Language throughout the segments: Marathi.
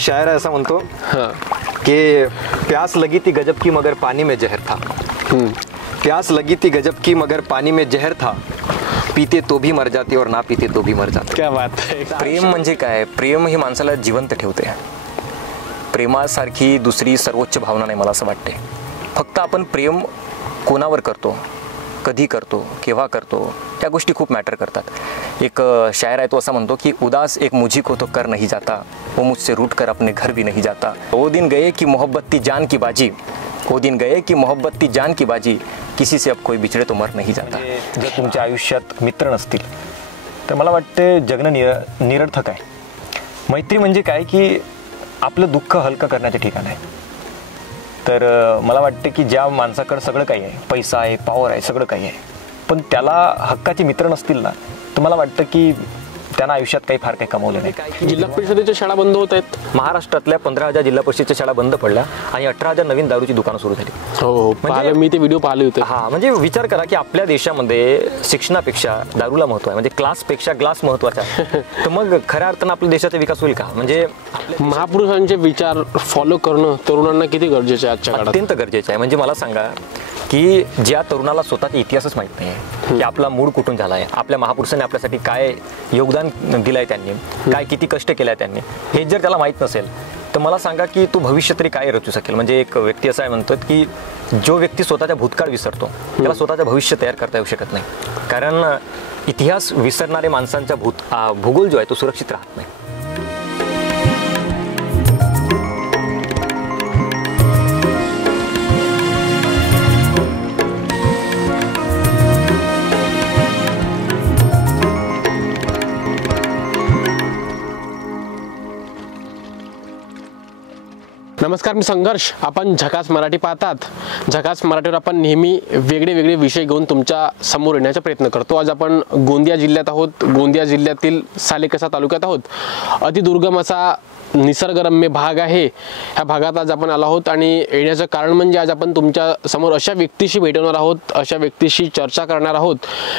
एक शायर ऐसा म्हणतो कि प्यास लगी थी गजब की मगर पानी में जहर था। प्यास लगी थी गजब की मगर पानी में जहर था, पीते तो भी मर जाते और ना पीते तो भी मर जाते। क्या बात आहे। प्रेम म्हणजे काय? प्रेम ही माणसाला जिवंत ठेवते। प्रेमासारखी दुसरी सर्वोच्च भावना नाही मला असं वाटते। फक्त आपण प्रेम कोणावर करतो, कधी करतो, केव्हा करतो, त्या गोष्टी खूप मॅटर करतात। एक शायर आहे तो असा म्हणतो की उदास एक मुझी को तो कर नहीं जाता, वो मुझसे रूठ कर अपने घर भी नहीं जाता। वो दिन गए कि मोहब्बत थी जान की बाजी, वो दिन गए कि मोहब्बत थी जान की बाजी, किसी से अब कोई बिछड़े तो मर नहीं जाता। जर तुमच्या आयुष्यात मित्र नसतील तर मला वाटते जगणं निरर्थक आहे। मैत्री म्हणजे काय की आपलं दुःख हलकं करण्याचे ठिकाण आहे। तर मला वाटते की ज्या माणसाकडे सगळं काही आहे, पैसा आहे, पॉवर आहे, सगळं काही आहे, पण त्याला हक्काचे मित्र नसतील ना, तर मला वाटतं की त्यांना आयुष्यात काही फार काही कमवलं नाही। जिल्हा परिषदेच्या शाळा बंद होत आहेत। महाराष्ट्रातल्या 15,000 जिल्हा परिषदेच्या शाळा बंद पडल्या आणि 18,000 नवीन दारूची दुकानं सुरू झाली। हो, म्हणजे मी ते व्हिडिओ पाहिले होते। हा, म्हणजे विचार करा की आपल्या देशामध्ये शिक्षणापेक्षा दारूला महत्त्व आहे, म्हणजे क्लासपेक्षा ग्लास महत्त्वाचा आहे। तर मग खऱ्या अर्थानं आपल्या देशाचा विकास होईल का? म्हणजे महापुरुषांचे विचार फॉलो करणं तरुणांना किती गरजेचे आहे आजच्या काळात? अत्यंत गरजेचं आहे। म्हणजे मला सांगा की ज्या तरुणाला स्वतःचा इतिहासच माहित नाही आहे की आपला मूळ कुठून झाला आहे, आपल्या महापुरुषांनी आपल्यासाठी काय योगदान दिलंय, त्यांनी काय किती कष्ट केलंय त्यांनी, हे जर त्याला माहीत नसेल तर मला सांगा की तो भविष्य तरी काय रचू शकेल? म्हणजे एक व्यक्ती असा आहे म्हणतो की जो व्यक्ती स्वतःचा भूतकाळ विसरतो त्याला स्वतःचं भविष्य तयार करता येऊ शकत नाही, कारण इतिहास विसरणारे माणसांचा भूगोल जो आहे तो सुरक्षित राहत नाही। नमस्कार, मी संघर्ष। आपण झकास मराठी पाहतात। झकास मराठीवर आपण नेहमी वेगळे विषय घेऊन तुमच्या समोर येण्याचा प्रयत्न करतो। आज आपण गोंदिया जिल्ह्यात आहोत। गोंदिया जिल्ह्यातील सालेकसा तालुक्यात आहोत। अतिदुर्गम असा निसर्गरम्य भाग आहे। ह्या भागात आज आपण आलो आहोत आणि येण्याचं कारण म्हणजे आज आपण तुमच्या समोर अशा व्यक्तीशी भेटवणार आहोत, अशा व्यक्तीशी चर्चा करणार आहोत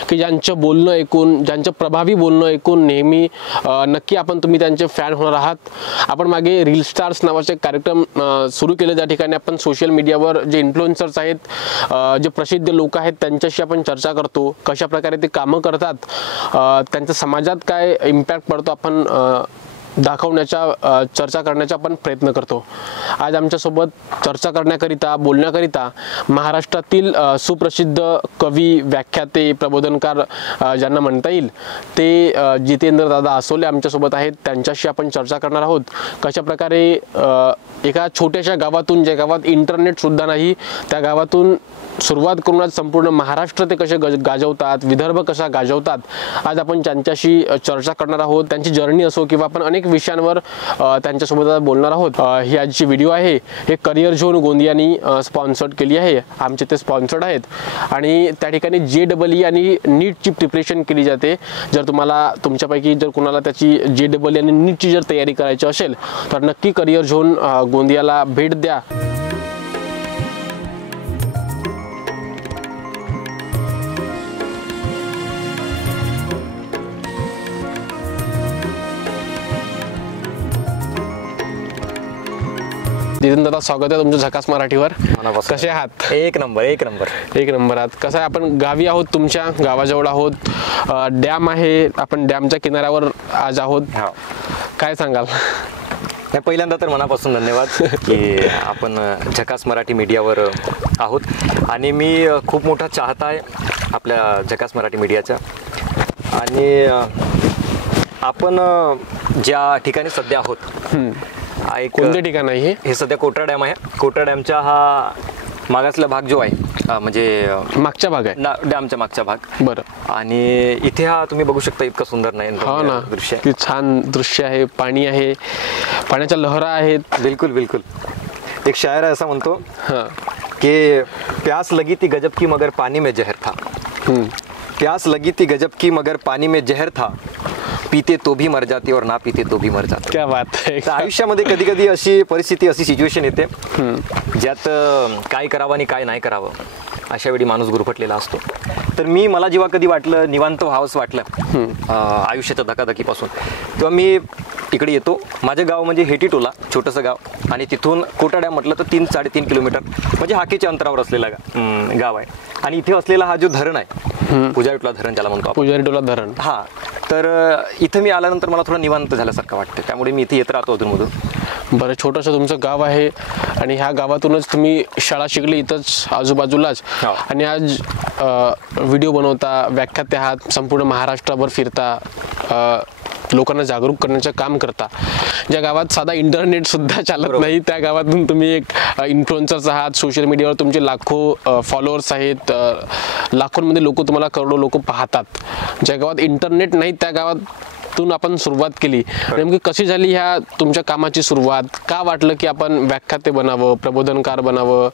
की ज्यांचं बोलणं ऐकून, ज्यांचं प्रभावी बोलणं ऐकून नेहमी नक्की तुम्ही त्यांचे फॅन होणार आहात। आपण मागे रील स्टार्स नावाचे कार्यक्रम सुरू केले, ज्या ठिकाणी आपण सोशल मीडियावर जे इन्फ्लुएन्सर्स आहेत, जे प्रसिद्ध लोक आहेत, त्यांच्याशी आपण चर्चा करतो, कशा प्रकारे ते कामं करतात, त्यांचा समाजात काय इम्पॅक्ट पडतो आपण दाखवण्याचा, चर्चा करण्याचा आपण प्रयत्न करतो। आज आमच्यासोबत चर्चा करण्याकरिता, बोलण्याकरिता महाराष्ट्रातील सुप्रसिद्ध कवी, व्याख्याते, प्रबोधनकार ज्यांना म्हणता येईल ते जितेंद्र दादा आसोले आमच्यासोबत आहेत। त्यांच्याशी आपण चर्चा करणार आहोत। कशा प्रकारे एका छोट्याशा गावातून, ज्या गावात इंटरनेटसुद्धा नाही, त्या गावातून सुरुवात करून आज संपूर्ण महाराष्ट्र ते कसे गाजवतात, विदर्भ कसा गाजवतात, आज आपण त्यांच्याशी चर्चा करणार आहोत। त्यांची जर्नी असो किंवा आपण अनेक विषयांवर त्यांच्यासोबत बोलणार आहोत। ही आजची व्हिडिओ आहे, हे करिअर झोन गोंदियानी स्पॉन्सर्ड केली आहे। आमचे ते स्पॉन्सर्ड आहेत आणि त्या ठिकाणी JEE आणि नीटची प्रिपरेशन केली जाते। जर तुम्हाला, तुमच्यापैकी जर कोणाला त्याची JEE आणि नीटची जर तयारी करायची असेल तर नक्की करिअर झोन गोंदियाला भेट द्या। जितेंद्र दादा, स्वागत आहे तुमचं झकास मराठीवर। कसे आहात? एक नंबर आहात। कसं आहे, आपण गावी आहोत, तुमच्या गावाजवळ आहोत, डॅम आहे, आपण डॅमच्या किनाऱ्यावर आज आहोत, काय सांगाल? पहिल्यांदा तर मनापासून धन्यवाद की आपण झकास मराठी मीडियावर आहोत आणि मी खूप मोठा चाहता आहे आपल्या झकास मराठी मीडियाचा। आणि आपण ज्या ठिकाणी सध्या आहोत, कोणते ठिकाण आहे हे? सध्या कोटरा डॅम आहे। कोटरा डॅमचा हा मागासला भाग जो आहे, म्हणजे मागचा भाग आहे, डॅमचा मागचा भाग। बरं। आणि इथे हा तुम्ही बघू शकता, इतकं सुंदर नाही दृश्य, की छान दृश्य आहे, पाणी आहे, पाण्याच्या लहरा आहेत। बिलकुल। एक शायर ऐसा म्हणतो कि प्यास लगी थी गजब की मगर पानी में जहर था। प्यास लगी थी गजब की मगर पानी में जहर था, पीते तो भी मर जाते और ना पीते तो भी मर जाते। क्या बात आहे। आयुष्यामध्ये कधी कधी अशी परिस्थिती, अशी सिच्युएशन येते ज्यात काय करावं आणि काय नाही करावं अशा वेळी माणूस गुरफटलेला असतो। तर मला जेव्हा कधी वाटलं, निवांत व्हावंसं वाटलं आयुष्याच्या धकाधकीपासून, तेव्हा मी इकडे येतो. माझं गाव म्हणजे हेटीटोला, छोटंसं गाव, आणि तिथून कोटाड्या म्हटलं तर 3-3.5 किलोमीटर म्हणजे हाकेच्या अंतरावर असलेला गाव आहे. आणि इथे असलेला हा जो धरण आहे, पुजारीटोला धरण ज्याला म्हणतो आपण. पुजारीटोला धरण. हा, तर इथं मी आल्यानंतर मला थोडं निवांत झाल्यासारखं वाटतं, त्यामुळे मी इथे येत राहतो अधूनमधून. बरं, छोटंसं तुमचं गाव आहे आणि ह्या गावातूनच तुम्ही शाळा शिकली इथंच आजूबाजूलाच. हो. आणि आज व्हिडिओ बनवता, व्याख्याते आहात, संपूर्ण महाराष्ट्राभर फिरता, लोकांना जागरूक करण्याचं काम करता. ज्या गावात साधा इंटरनेट सुद्धा चालत नाही त्या गावातून तुम्ही एक इन्फ्लुएन्सर्स आहात. सोशल मीडियावर तुमचे लाखो फॉलोअर्स आहेत, लाखोंमध्ये लोक तुम्हाला, करोडो लोक पाहतात. ज्या गावात इंटरनेट नाही त्या गावातून आपण सुरुवात केली. नेमकी कशी झाली ह्या तुमच्या कामाची सुरुवात? का वाटलं की आपण व्याख्याते बनावं, प्रबोधनकार बनावं,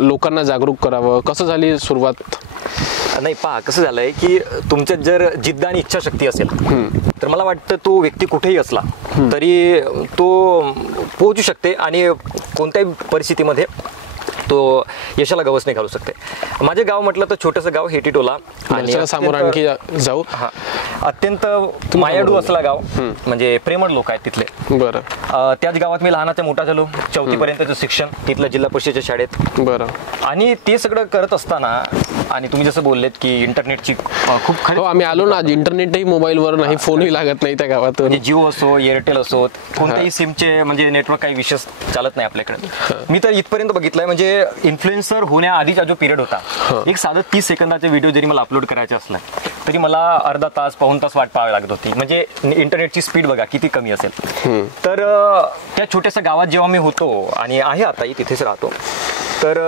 लोकांना जागरूक करावं? कसं झाली सुरुवात? नाही, पहा कसं झालंय की तुमच्यात जर जिद्द आणि इच्छाशक्ती असेल तर मला वाटतं तो व्यक्ती कुठेही असला तरी तो पोहोचू शकते आणि कोणत्याही परिस्थितीमध्ये तो यशाला गवस नाही घालू शकते. माझे गाव म्हटलं तर छोटंसं गाव हेटीटोला, आणि समोर आणखी जाऊ. अत्यंत मायाडू असला गाव, म्हणजे प्रेमळ लोक आहेत तिथले. बरं. त्याच गावात मी लहानाचा मोठा झालो. 4थी पर्यंतचं शिक्षण तिथलं जिल्हा परिषदेच्या शाळेत. बरं. आणि ते सगळं करत असताना, आणि तुम्ही जसं बोललेत की इंटरनेटची खूप हो, आम्ही आलो ना, इंटरनेटही मोबाईलवर नाही, फोनही लागत नाही त्या गावातून. म्हणजे जिओ असो, एअरटेल असो, कोणत्याही सिमचे म्हणजे नेटवर्क काही विशेष चालत नाही आपल्याकडे. मी तर इथपर्यंत बघितलंय, म्हणजे इन्फ्लुएन्सर होण्याआधीचा जो पिरियड होता, एक साधं 30 सेकंदाचा व्हिडिओ जरी मला अपलोड करायचा असला तरी मला अर्धा तास, पाऊण तास वाट पाहावी लागत होती. म्हणजे इंटरनेटची स्पीड बघा किती कमी असेल. तर त्या छोट्याशा गावात जेव्हा मी होतो, आणि आहे आताही तिथेच राहतो, तर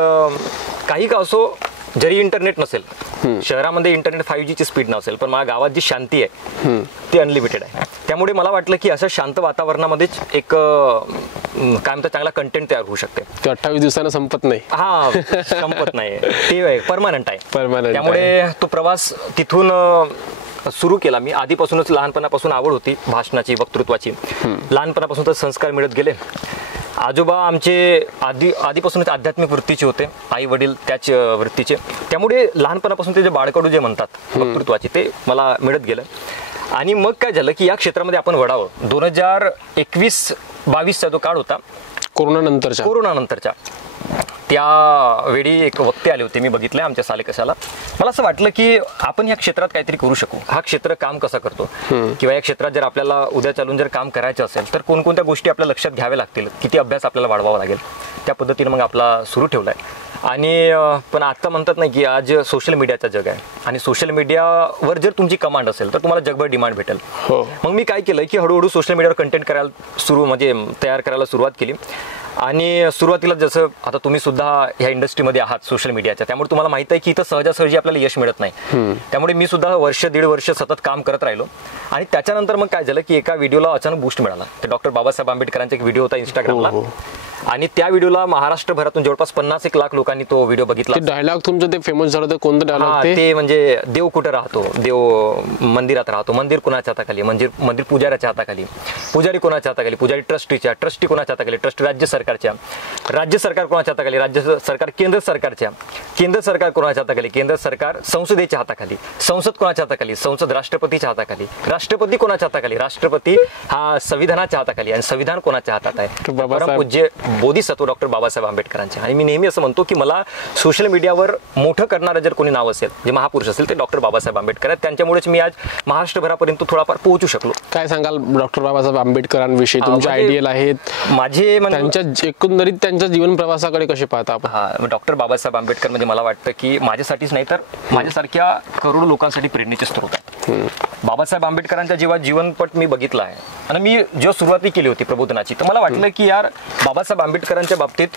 काही का असो, जरी इंटरनेट नसेल, शहरामध्ये इंटरनेट 5G ची स्पीड नसेल, पण मला गावात जी शांती आहे ती अनलिमिटेड आहे. त्यामुळे मला वाटलं की अशा शांत वातावरणामध्येच एक काय म्हणतात चांगला कंटेंट तयार होऊ शकते. 28 दिवसानं संपत नाही. हा, संपत नाही, ते परमनंट आहे. परमनंट. त्यामुळे तो प्रवास तिथून सुरू केला मी. आधीपासूनच लहानपणापासून आवड होती भाषणाची, वक्तृत्वाची. लहानपणापासून तर संस्कार मिळत गेले. आजोबा आमचे आधीपासूनच आध्यात्मिक वृत्तीचे होते, आई वडील त्याच वृत्तीचे. त्यामुळे लहानपणापासून ते जे बाळकडू जे म्हणतात वक्तृत्वाचे, ते मला मिळत गेलं. आणि मग काय झालं की या क्षेत्रामध्ये आपण वडावं. 2021-22चा जो काळ होता, कोरोनानंतरच्या, त्यावेळी एक वक्ते आले होते, मी बघितलंय आमच्या सालेकसाला. मला असं वाटलं की आपण या क्षेत्रात काहीतरी करू शकू. हा क्षेत्र काम कसा करतो, किंवा या क्षेत्रात जर आपल्याला उद्या चालून जर काम करायचं असेल तर कोणकोणत्या गोष्टी आपल्या लक्षात घ्याव्या लागतील, किती अभ्यास आपल्याला वाढवावा लागेल, त्या पद्धतीने मग आपला सुरू ठेवलाय. आणि पण आता म्हणतात नाही की आज सोशल मीडियाचं जग आहे, आणि सोशल मीडियावर जर तुमची कमांड असेल तर तुम्हाला जगभर डिमांड भेटेल. मग मी काय केलं की हळूहळू सोशल मीडियावर कंटेंट करायला तयार करायला सुरुवात केली. आणि सुरुवातीला जसं आता तुम्ही सुद्धा ह्या इंडस्ट्रीमध्ये आहात सोशल मीडियाच्या, त्यामुळे तुम्हाला माहित आहे की इथं सहजासहजी आपल्याला यश मिळत नाही. त्यामुळे मी सुद्धा 1-1.5 वर्ष सतत काम करत राहिलो. आणि त्याच्यानंतर मग काय झालं की एका व्हिडिओला अचानक बूस्ट मिळाला. ते डॉक्टर बाबासाहेब आंबेडकरांचा एक व्हिडिओ होता इंस्टाग्रामला, आणि त्या व्हिडिओला महाराष्ट्रभरातून जवळपास 50-1 लाख लोकांनी तो व्हिडिओ बघितला. डायलॉग तुमचं ते फेमस झालं, कोणतं डायलॉग ते म्हणजे देव कुठं राहतो, देव मंदिरात राहतो, मंदिर कोणाच्या हाताखाली, मंदिर पुजाऱ्याच्या हाताखाली, पुजारी कोणाच्या हाताखाली, पुजारी ट्रस्टीच्या, ट्रस्टी कोणाच्या हाताखाली, ट्रस्ट राज्य सरकारच्या, राज्य सरकार कोणाच्या हाताखाली, राज्य सरकार केंद्र सरकारच्या, केंद्र सरकार कोणाच्या हाताखाली, केंद्र सरकार संसदेच्या हाताखाली, संसद कोणाच्या हाताखाली, संसद राष्ट्रपतीच्या हाताखाली, राष्ट्रपती कोणाच्या हाताखाली, राष्ट्रपती हा संविधानाच्या हाताखाली, आणि संविधान कोणाच्या हातात आहे, परमपूज्य बोधिसत्व डॉक्टर बाबासाहेब आंबेडकरांचे. आणि मी नेहमी असं म्हणतो की मला सोशल मीडियावर मोठं करणारं जर कोणी नाव असेल, जे महापुरुष असेल, ते डॉक्टर बाबासाहेब आंबेडकर आहेत. त्यांच्यामुळेच मी आज महाराष्ट्रभरापर्यंत थोडाफार पोहोचू शकलो. काय सांगाल डॉक्टर बाबासाहेब आंबेडकरांविषयी? तुमचे आयडियल आहेत माझे, त्यांच्या एकंदरीत त्यांच्या जीवन प्रवासाकडे कसे पाहता आपण? डॉक्टर बाबासाहेब आंबेडकर म्हणजे मला वाटतं की माझ्यासाठीच नाही तर माझ्यासारख्या करोडो लोकांसाठी प्रेरणेचे स्रोत आहेत. बाबासाहेब आंबेडकरांचा जेव्हा जीवनपट मी बघितला आहे, आणि मी जेव्हा सुरुवाती केली होती प्रबोधनाची, तर मला वाटलं की यार बाबासाहेब आंबेडकरांच्या बाबतीत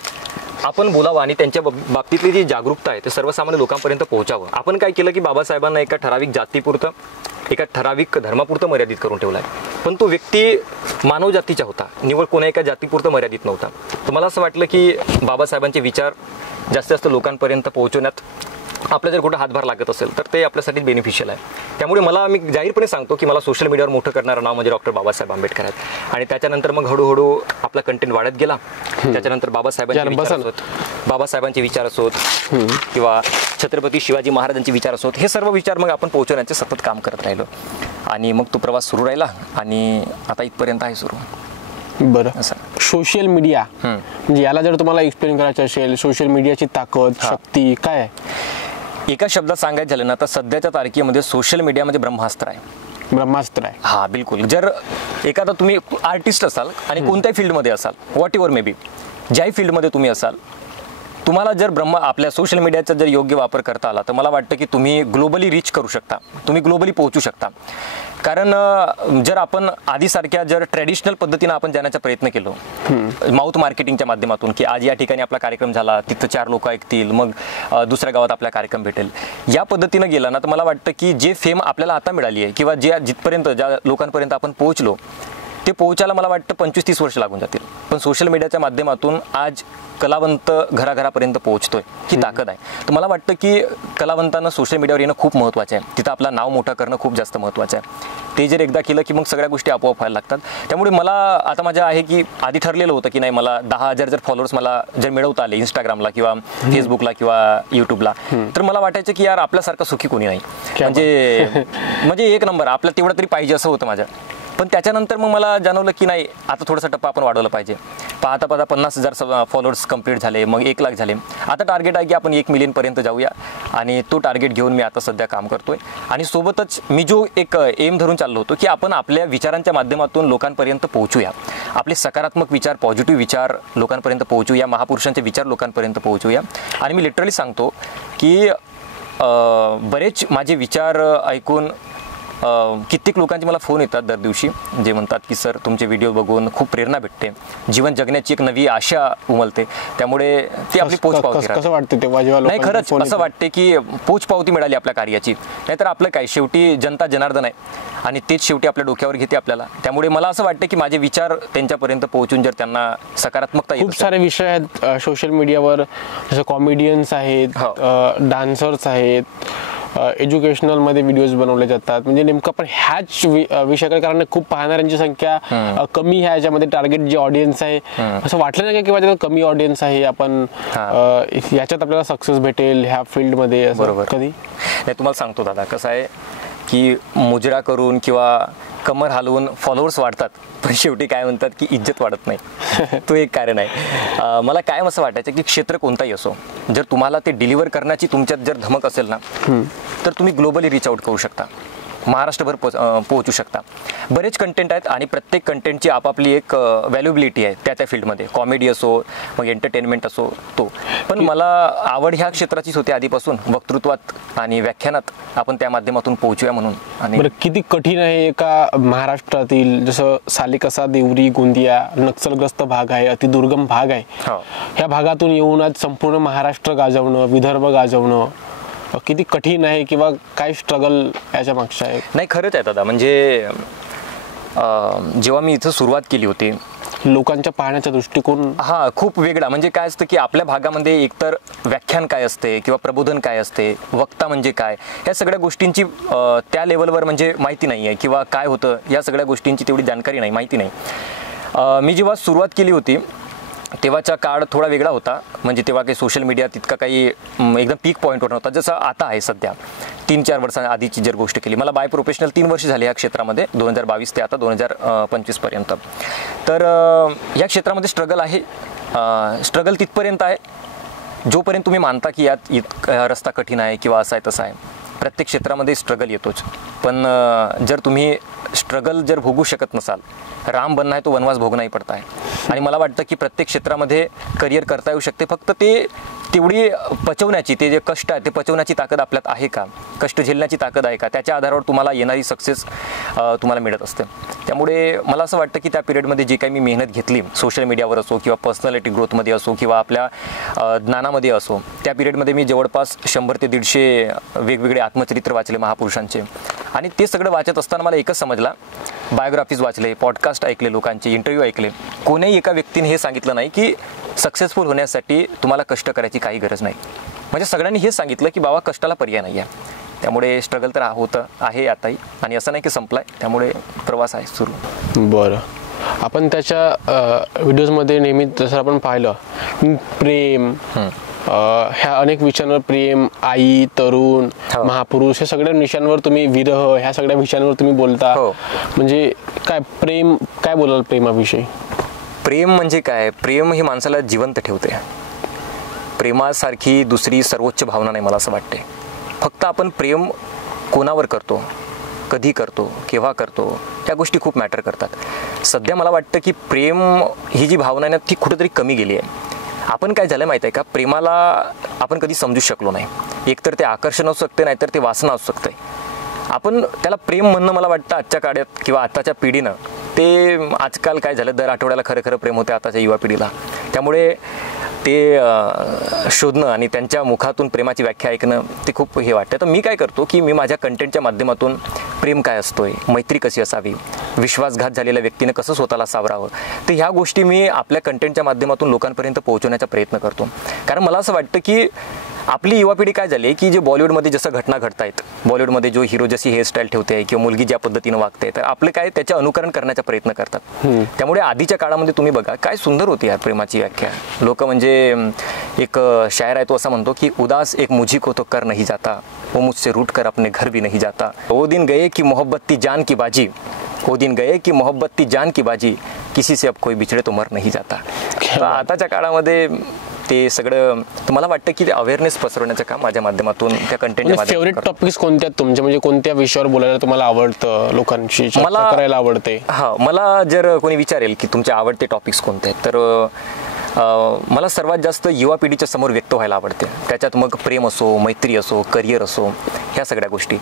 आपण बोलावं आणि त्यांच्या बाबतीतली जी जागरूकता आहे ते सर्वसामान्य लोकांपर्यंत पोहोचावं. आपण काय केलं की बाबासाहेबांना एका ठराविक जातीपुरतं, एका ठराविक धर्मापुरतं मर्यादित करून ठेवला आहे. पण तो व्यक्ती मानव जातीचा होता, निवड कोणा एका जातीपुरतं मर्यादित नव्हता. तर मला असं वाटलं की बाबासाहेबांचे विचार जास्तीत जास्त लोकांपर्यंत पोहोचवण्यात आपला जर कुठं हातभार लागत असेल तर ते आपल्यासाठी बेनिफिशियल आहे. त्यामुळे मी जाहीरपणे सांगतो की मला सोशल मीडियावर मोठं करणारं नाव म्हणजे डॉक्टर बाबासाहेब आंबेडकर आहेत. आणि त्याच्यानंतर मग हळूहळू आपला कंटेंट वाढत गेला. त्याच्यानंतर बाबासाहेबांचे विचार असोत किंवा छत्रपती शिवाजी महाराजांचे विचार असोत, हे सर्व विचार मग आपण पोहोचवण्याचे सतत काम करत राहिलो. आणि मग तो प्रवास सुरू राहिला आणि आता इथपर्यंत आहे सुरू. बरं, सोशल मीडिया म्हणजे याला जर तुम्हाला एक्सप्लेन करायचं असेल, सोशल मीडियाची ताकद, शक्ती काय आहे? एका शब्दात सांगायचं झालं ना तर सध्याच्या तारखेमध्ये सोशल मीडिया म्हणजे ब्रह्मास्त्र आहे. ब्रह्मास्त्र आहे. हा, बिलकुल. जर एखादा तुम्ही आर्टिस्ट असाल आणि कोणत्याही फील्डमध्ये असाल, व्हॉट एव्हर मे बी, ज्याही फील्डमध्ये तुम्ही असाल, तुम्हाला जर आपल्या सोशल मीडियाचा जर योग्य वापर करता आला तर मला वाटतं की तुम्ही ग्लोबली रीच करू शकता, तुम्ही ग्लोबली पोहोचू शकता. कारण जर आपण आधीसारख्या जर ट्रॅडिशनल पद्धतीनं आपण जाण्याचा प्रयत्न केलो, माउथ मार्केटिंगच्या माध्यमातून, की आज या ठिकाणी आपला कार्यक्रम झाला, तिथं 4 लोक ऐकतील, मग दुसऱ्या गावात आपला कार्यक्रम भेटेल, या पद्धतीनं गेला ना तर मला वाटतं की जे फेम आपल्याला आता मिळाली आहे किंवा जिथपर्यंत ज्या लोकांपर्यंत आपण पोहोचलो ते पोहोचायला मला वाटतं 25-30 वर्ष लागून जातील. पण सोशल मीडियाच्या माध्यमातून आज कलावंत घराघरापर्यंत पोहोचतोय, ही ताकद आहे. तर मला वाटतं की कलावंतांना सोशल मीडियावर येणं खूप महत्त्वाचं आहे. तिथं आपला नाव मोठं करणं खूप जास्त महत्त्वाचं आहे. ते जर एकदा केलं की मग सगळ्या गोष्टी आपोआप व्हायला लागतात. त्यामुळे मला आता माझ्या आहे की आधी ठरलेलं होतं की नाही, मला 10,000 जर फॉलोअर्स मला जर मिळवता आले इंस्टाग्रामला किंवा फेसबुकला किंवा यूट्यूबला, तर मला वाटायचं की यार आपल्यासारखं सुखी कोणी नाही, म्हणजे एक नंबर आपल्याला तेवढं तरी पाहिजे असं होतं माझं. पण त्याच्यानंतर मग मला जाणवलं की नाही, आता थोडासा टप्पा आपण वाढवला पाहिजे. पाहता 50,000 फॉलोअर्स कंप्लीट झाले, मग 1 लाख झाले. आता टार्गेट आहे की आपण 1 मिलियनपर्यंत जाऊया आणि तो टार्गेट घेऊन मी आता सध्या काम करतोय. आणि सोबतच मी जो एक एम धरून चाललो होतो की आपण आपल्या विचारांच्या माध्यमातून लोकांपर्यंत पोहोचूया, आपले सकारात्मक विचार, पॉझिटिव्ह विचार लोकांपर्यंत पोहोचूया, महापुरुषांचे विचार लोकांपर्यंत पोहोचूया. आणि मी लिटरली सांगतो की बरेच माझे विचार ऐकून कित्येक लोकांचे मला फोन येतात दर दिवशी, जे म्हणतात की सर तुमचे व्हिडिओ बघून खूप प्रेरणा भेटते, जीवन जगण्याची एक नवी आशा उमलते. त्यामुळे ती आपली पोचपावती कसं वाटतं तेव्हा जेव्हा नाही, खरंच असं वाटते की पोचपावती मिळाली आपल्या कार्याची. नाहीतर आपलं काय, शेवटी जनता जनार्दन आहे आणि तेच शेवटी आपल्या डोक्यावर घेते आपल्याला. त्यामुळे मला असं वाटतं की माझे विचार त्यांच्यापर्यंत पोहोचून जर त्यांना सकारात्मकता, खूप सारे विषय आहेत सोशल मीडियावर, जसं कॉमेडियन्स आहेत, डान्सर्स आहेत, एज्युकेशनलमध्ये व्हिडिओज बनवले जातात. म्हणजे नेमकं पण ह्याच विषयाकडे, कारण खूप पाहणाऱ्यांची संख्या कमी आहे याच्यामध्ये, टार्गेट जे ऑडियन्स आहे, असं वाटलं नाही का किंवा त्याचा कमी ऑडियन्स आहे, आपण याच्यात आपल्याला सक्सेस भेटेल ह्या फील्डमध्ये? बरोबर. कधी नाही, तुम्हाला सांगतो दादा, कसं आहे की मुजरा करून किंवा कमर हलवून फॉलोअर्स वाढतात, पण शेवटी काय म्हणतात की इज्जत वाढत नाही. तो एक कारण आहे. मला कायम असं वाटायचं की क्षेत्र कोणताही असो, जर तुम्हाला ते डिलिव्हर करण्याची तुमच्यात जर धमक असेल ना, तर तुम्ही ग्लोबली रीच आउट करू शकता, महाराष्ट्रभर पोहोचू शकता. बरेच कंटेंट आहेत आणि प्रत्येक कंटेंटची आपापली एक व्हॅल्युबिलिटी आहे त्या फील्डमध्ये. कॉमेडी असो, मग एंटरटेनमेंट असो, तो. पण मला आवड ह्या क्षेत्राचीच होती आधीपासून, वक्तृत्वात आणि व्याख्यानात आपण त्या माध्यमातून पोहोचूया म्हणून. आणि किती कठीण आहे एका महाराष्ट्रातील, जसं सालेकसा, देवरी, गोंदिया नक्षलग्रस्त भाग आहे, अतिदुर्गम भाग आहे, ह्या भागातून येऊन आज संपूर्ण महाराष्ट्र गाजवणं, विदर्भ गाजवणं किती कठीण आहे किंवा काय स्ट्रगल याच्या मागच्या आहे? नाही, खरंच आहे दादा. म्हणजे जेव्हा मी इथं सुरुवात केली होती, लोकांच्या पाहण्याचा दृष्टिकोन खूप वेगळा. म्हणजे काय असतं की आपल्या भागामध्ये एकतर व्याख्यान काय असते किंवा प्रबोधन काय असते, वक्ता म्हणजे काय, या सगळ्या गोष्टींची त्या लेवलवर म्हणजे माहिती नाही आहे, किंवा काय होतं या सगळ्या गोष्टींची तेवढी जाणकारी नाही, माहिती नाही. मी जेव्हा सुरुवात केली होती तेव्हाचा काळ थोडा वेगळा होता. म्हणजे तेव्हा काही सोशल मीडिया तितका काही एकदम पीक पॉईंटवर नव्हता जसं आता आहे सध्या. 3-4 वर्षांआधीची जर गोष्ट केली, मला बाय प्रोफेशनल 3 वर्ष झाली या क्षेत्रामध्ये, 2022 ते आता 2025 पर्यंत. तर या क्षेत्रामध्ये स्ट्रगल आहे. स्ट्रगल तिथपर्यंत आहे जोपर्यंत तुम्ही मानता की यात रस्ता कठीण आहे किंवा असा आहे तसा आहे. प्रत्येक क्षेत्रामध्ये स्ट्रगल येतोच, पण जर तुम्ही स्ट्रगल जर भोगू शकत नसाल, राम बनना है तो वनवास भोगना ही पडता है. आणि मला वाटतं की प्रत्येक क्षेत्रामध्ये करिअर करता येऊ शकते, फक्त ते तेवढी पचवण्याची, ते जे कष्ट आहे ते पचवण्याची ताकद आपल्यात आहे का, कष्ट झेलण्याची ताकद आहे का, त्याच्या आधारावर तुम्हाला येणारी सक्सेस तुम्हाला मिळत असते. त्यामुळे मला असं वाटतं की त्या पिरियडमध्ये जी काही मी मेहनत घेतली, सोशल मीडियावर असो किंवा पर्सनॅलिटी ग्रोथमध्ये असो किंवा आपल्या ज्ञानामध्ये असो, त्या पिरियडमध्ये मी जवळपास 100 ते 150 वेगवेगळे आत्मचरित्र वाचले महापुरुषांचे. आणि ते सगळं वाचत असताना मला एकच समजला, बायोग्राफीज वाचले, पॉडकास्ट ऐकले, लोकांचे इंटरव्ह्यू ऐकले, कोणीही एका व्यक्तीने हे सांगितलं नाही की सक्सेसफुल होण्यासाठी तुम्हाला कष्ट करायची काही गरज नाही. म्हणजे सगळ्यांनी हेच सांगितलं की बाबा कष्टाला पर्याय नाही आहे. त्यामुळे स्ट्रगल तर होतं आहे आताही, आणि असं नाही की संपलाय. त्यामुळे प्रवास आहे सुरू. बरं, आपण त्याच्या व्हिडिओजमध्ये नेहमी जसं आपण पाहिलं प्रेम, ह्या अनेक विषयांवर, प्रेम, आई, तरुण, महापुरुष, या सगळ्या विषयांवर तुम्ही, विरह, ह्या सगळ्या विषयांवर तुम्ही बोलता. म्हणजे काय प्रेम, काय बोलाल प्रेमाविषयी? प्रेम म्हणजे काय? प्रेम ही माणसाला जिवंत ठेवते. प्रेमासारखी दुसरी सर्वोच्च भावना नाही मला असं वाटते. फक्त आपण प्रेम कोणावर करतो, कधी करतो, केव्हा करतो, ह्या गोष्टी खूप मॅटर करतात. सध्या मला वाटतं की प्रेम ही जी भावना आहे ना, ती कुठेतरी कमी गेली आहे. आपण काय झालं माहीत आहे का, प्रेमाला आपण कधी समजू शकलो नाही. एकतर ते आकर्षण असू शकते, नाहीतर ते वासना असू शकते. आपण त्याला प्रेम म्हणणं मला वाटतं आजच्या काळात किंवा आताच्या पिढीनं, ते आजकाल काय झालं, दर आठवड्याला खरं खरं प्रेम होते आताच्या युवा पिढीला. त्यामुळे ते शोधणं आणि त्यांच्या मुखातून प्रेमाची व्याख्या ऐकणं ते खूप हे वाटतं. तर मी काय करतो की मी माझ्या कंटेंटच्या माध्यमातून प्रेम काय असतोय, मैत्री कशी असावी, विश्वासघात झालेल्या व्यक्तीनं कसं स्वतःला सावरावं, तर ह्या गोष्टी मी आपल्या कंटेंटच्या माध्यमातून लोकांपर्यंत पोहोचवण्याचा प्रयत्न करतो. कारण मला असं वाटतं की आपली युवा पिढी काय झाली की जे बॉलिवूडमध्ये जसं घटना घडतायत, बॉलिवूडमध्ये जो हिरो जशी हेअरस्टाईल ठेवते किंवा मुलगी ज्या पद्धतीनं वागते, तर आपलं काय त्याचे अनुकरण करण्याचा प्रयत्न करतात. त्यामुळे आधीच्या काळामध्ये तुम्ही बघा काय सुंदर होती यार प्रेमाची व्याख्या. लोक म्हणजे एक शायर आहे तो असं म्हणतो की उदास एक मुझी को तो कर नहीं जाता, वो मुझसे रूठ कर अपने घर भी नहीं जाता, वो दिन गए की मोहब्बत ती जान की बाजी, वो दिन गए की मोहब्बत ती जान की बाजी, किसी से अब कोई बिछड़े तो मर नहीं जाता. तर आताच्या काळामध्ये ते सगळं मला वाटतं की ते अवेअरनेस पसरवण्याचं काम माझ्या माध्यमातून त्या कंटेंटच्या फेवरेट टॉपिक्स कोणत्या तुमचे, म्हणजे कोणत्या विषयावर बोलायला तुम्हाला आवडतं, लोकांशी चर्चा करायला आवडते? मला जर कोणी विचारेल की तुमचे आवडते टॉपिक्स कोणते आहेत, तर मला सर्वात जास्त युवा पिढीच्या समोर व्यक्त व्हायला आवडते. त्याच्यात मग प्रेम असो, मैत्री असो, करिअर असो, ह्या सगळ्या गोष्टी.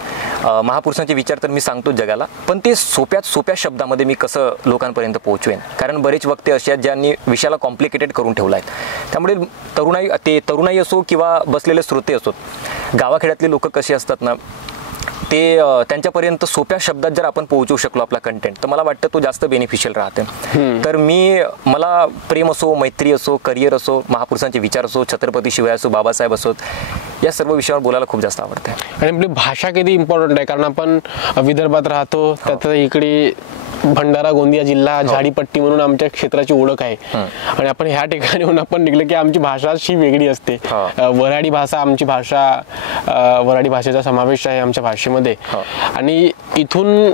महापुरुषांचे विचार तर मी सांगतो जगाला, पण ते सोप्या शब्दामध्ये मी कसं लोकांपर्यंत पोहोचवेन. कारण बरेच वक्ते असे आहेत ज्यांनी विषयाला कॉम्प्लिकेटेड करून ठेवला आहे. त्यामुळे तरुणाई असो किंवा बसलेले श्रोते असोत, गावाखेड्यातले लोक कसे असतात ना, ते त्यांच्यापर्यंत सोप्या शब्दात जर आपण पोहोचवू शकलो आपला कंटेंट, तर मला वाटतं तो जास्त बेनिफिशियल राहते. तर मला प्रेम असो, मैत्री असो, करिअर असो, महापुरुषांचे विचार असो, छत्रपती शिवाय असो, बाबासाहेब असोत, या सर्व विषयावर बोलायला खूप जास्त आवडते. आणि आपली भाषा किती इम्पॉर्टंट आहे, कारण आपण विदर्भात राहतो, त्यात इकडे भंडारा गोंदिया जिल्हा झाडीपट्टी म्हणून आमच्या क्षेत्राची ओळख आहे. आणि आपण ह्या ठिकाणी आपण निघलं की आमची भाषा अशी वेगळी असते. वऱ्हाडी भाषा, आमची भाषा, वऱ्हाडी भाषेचा समावेश आहे आमच्या भाषेमध्ये. आणि इथून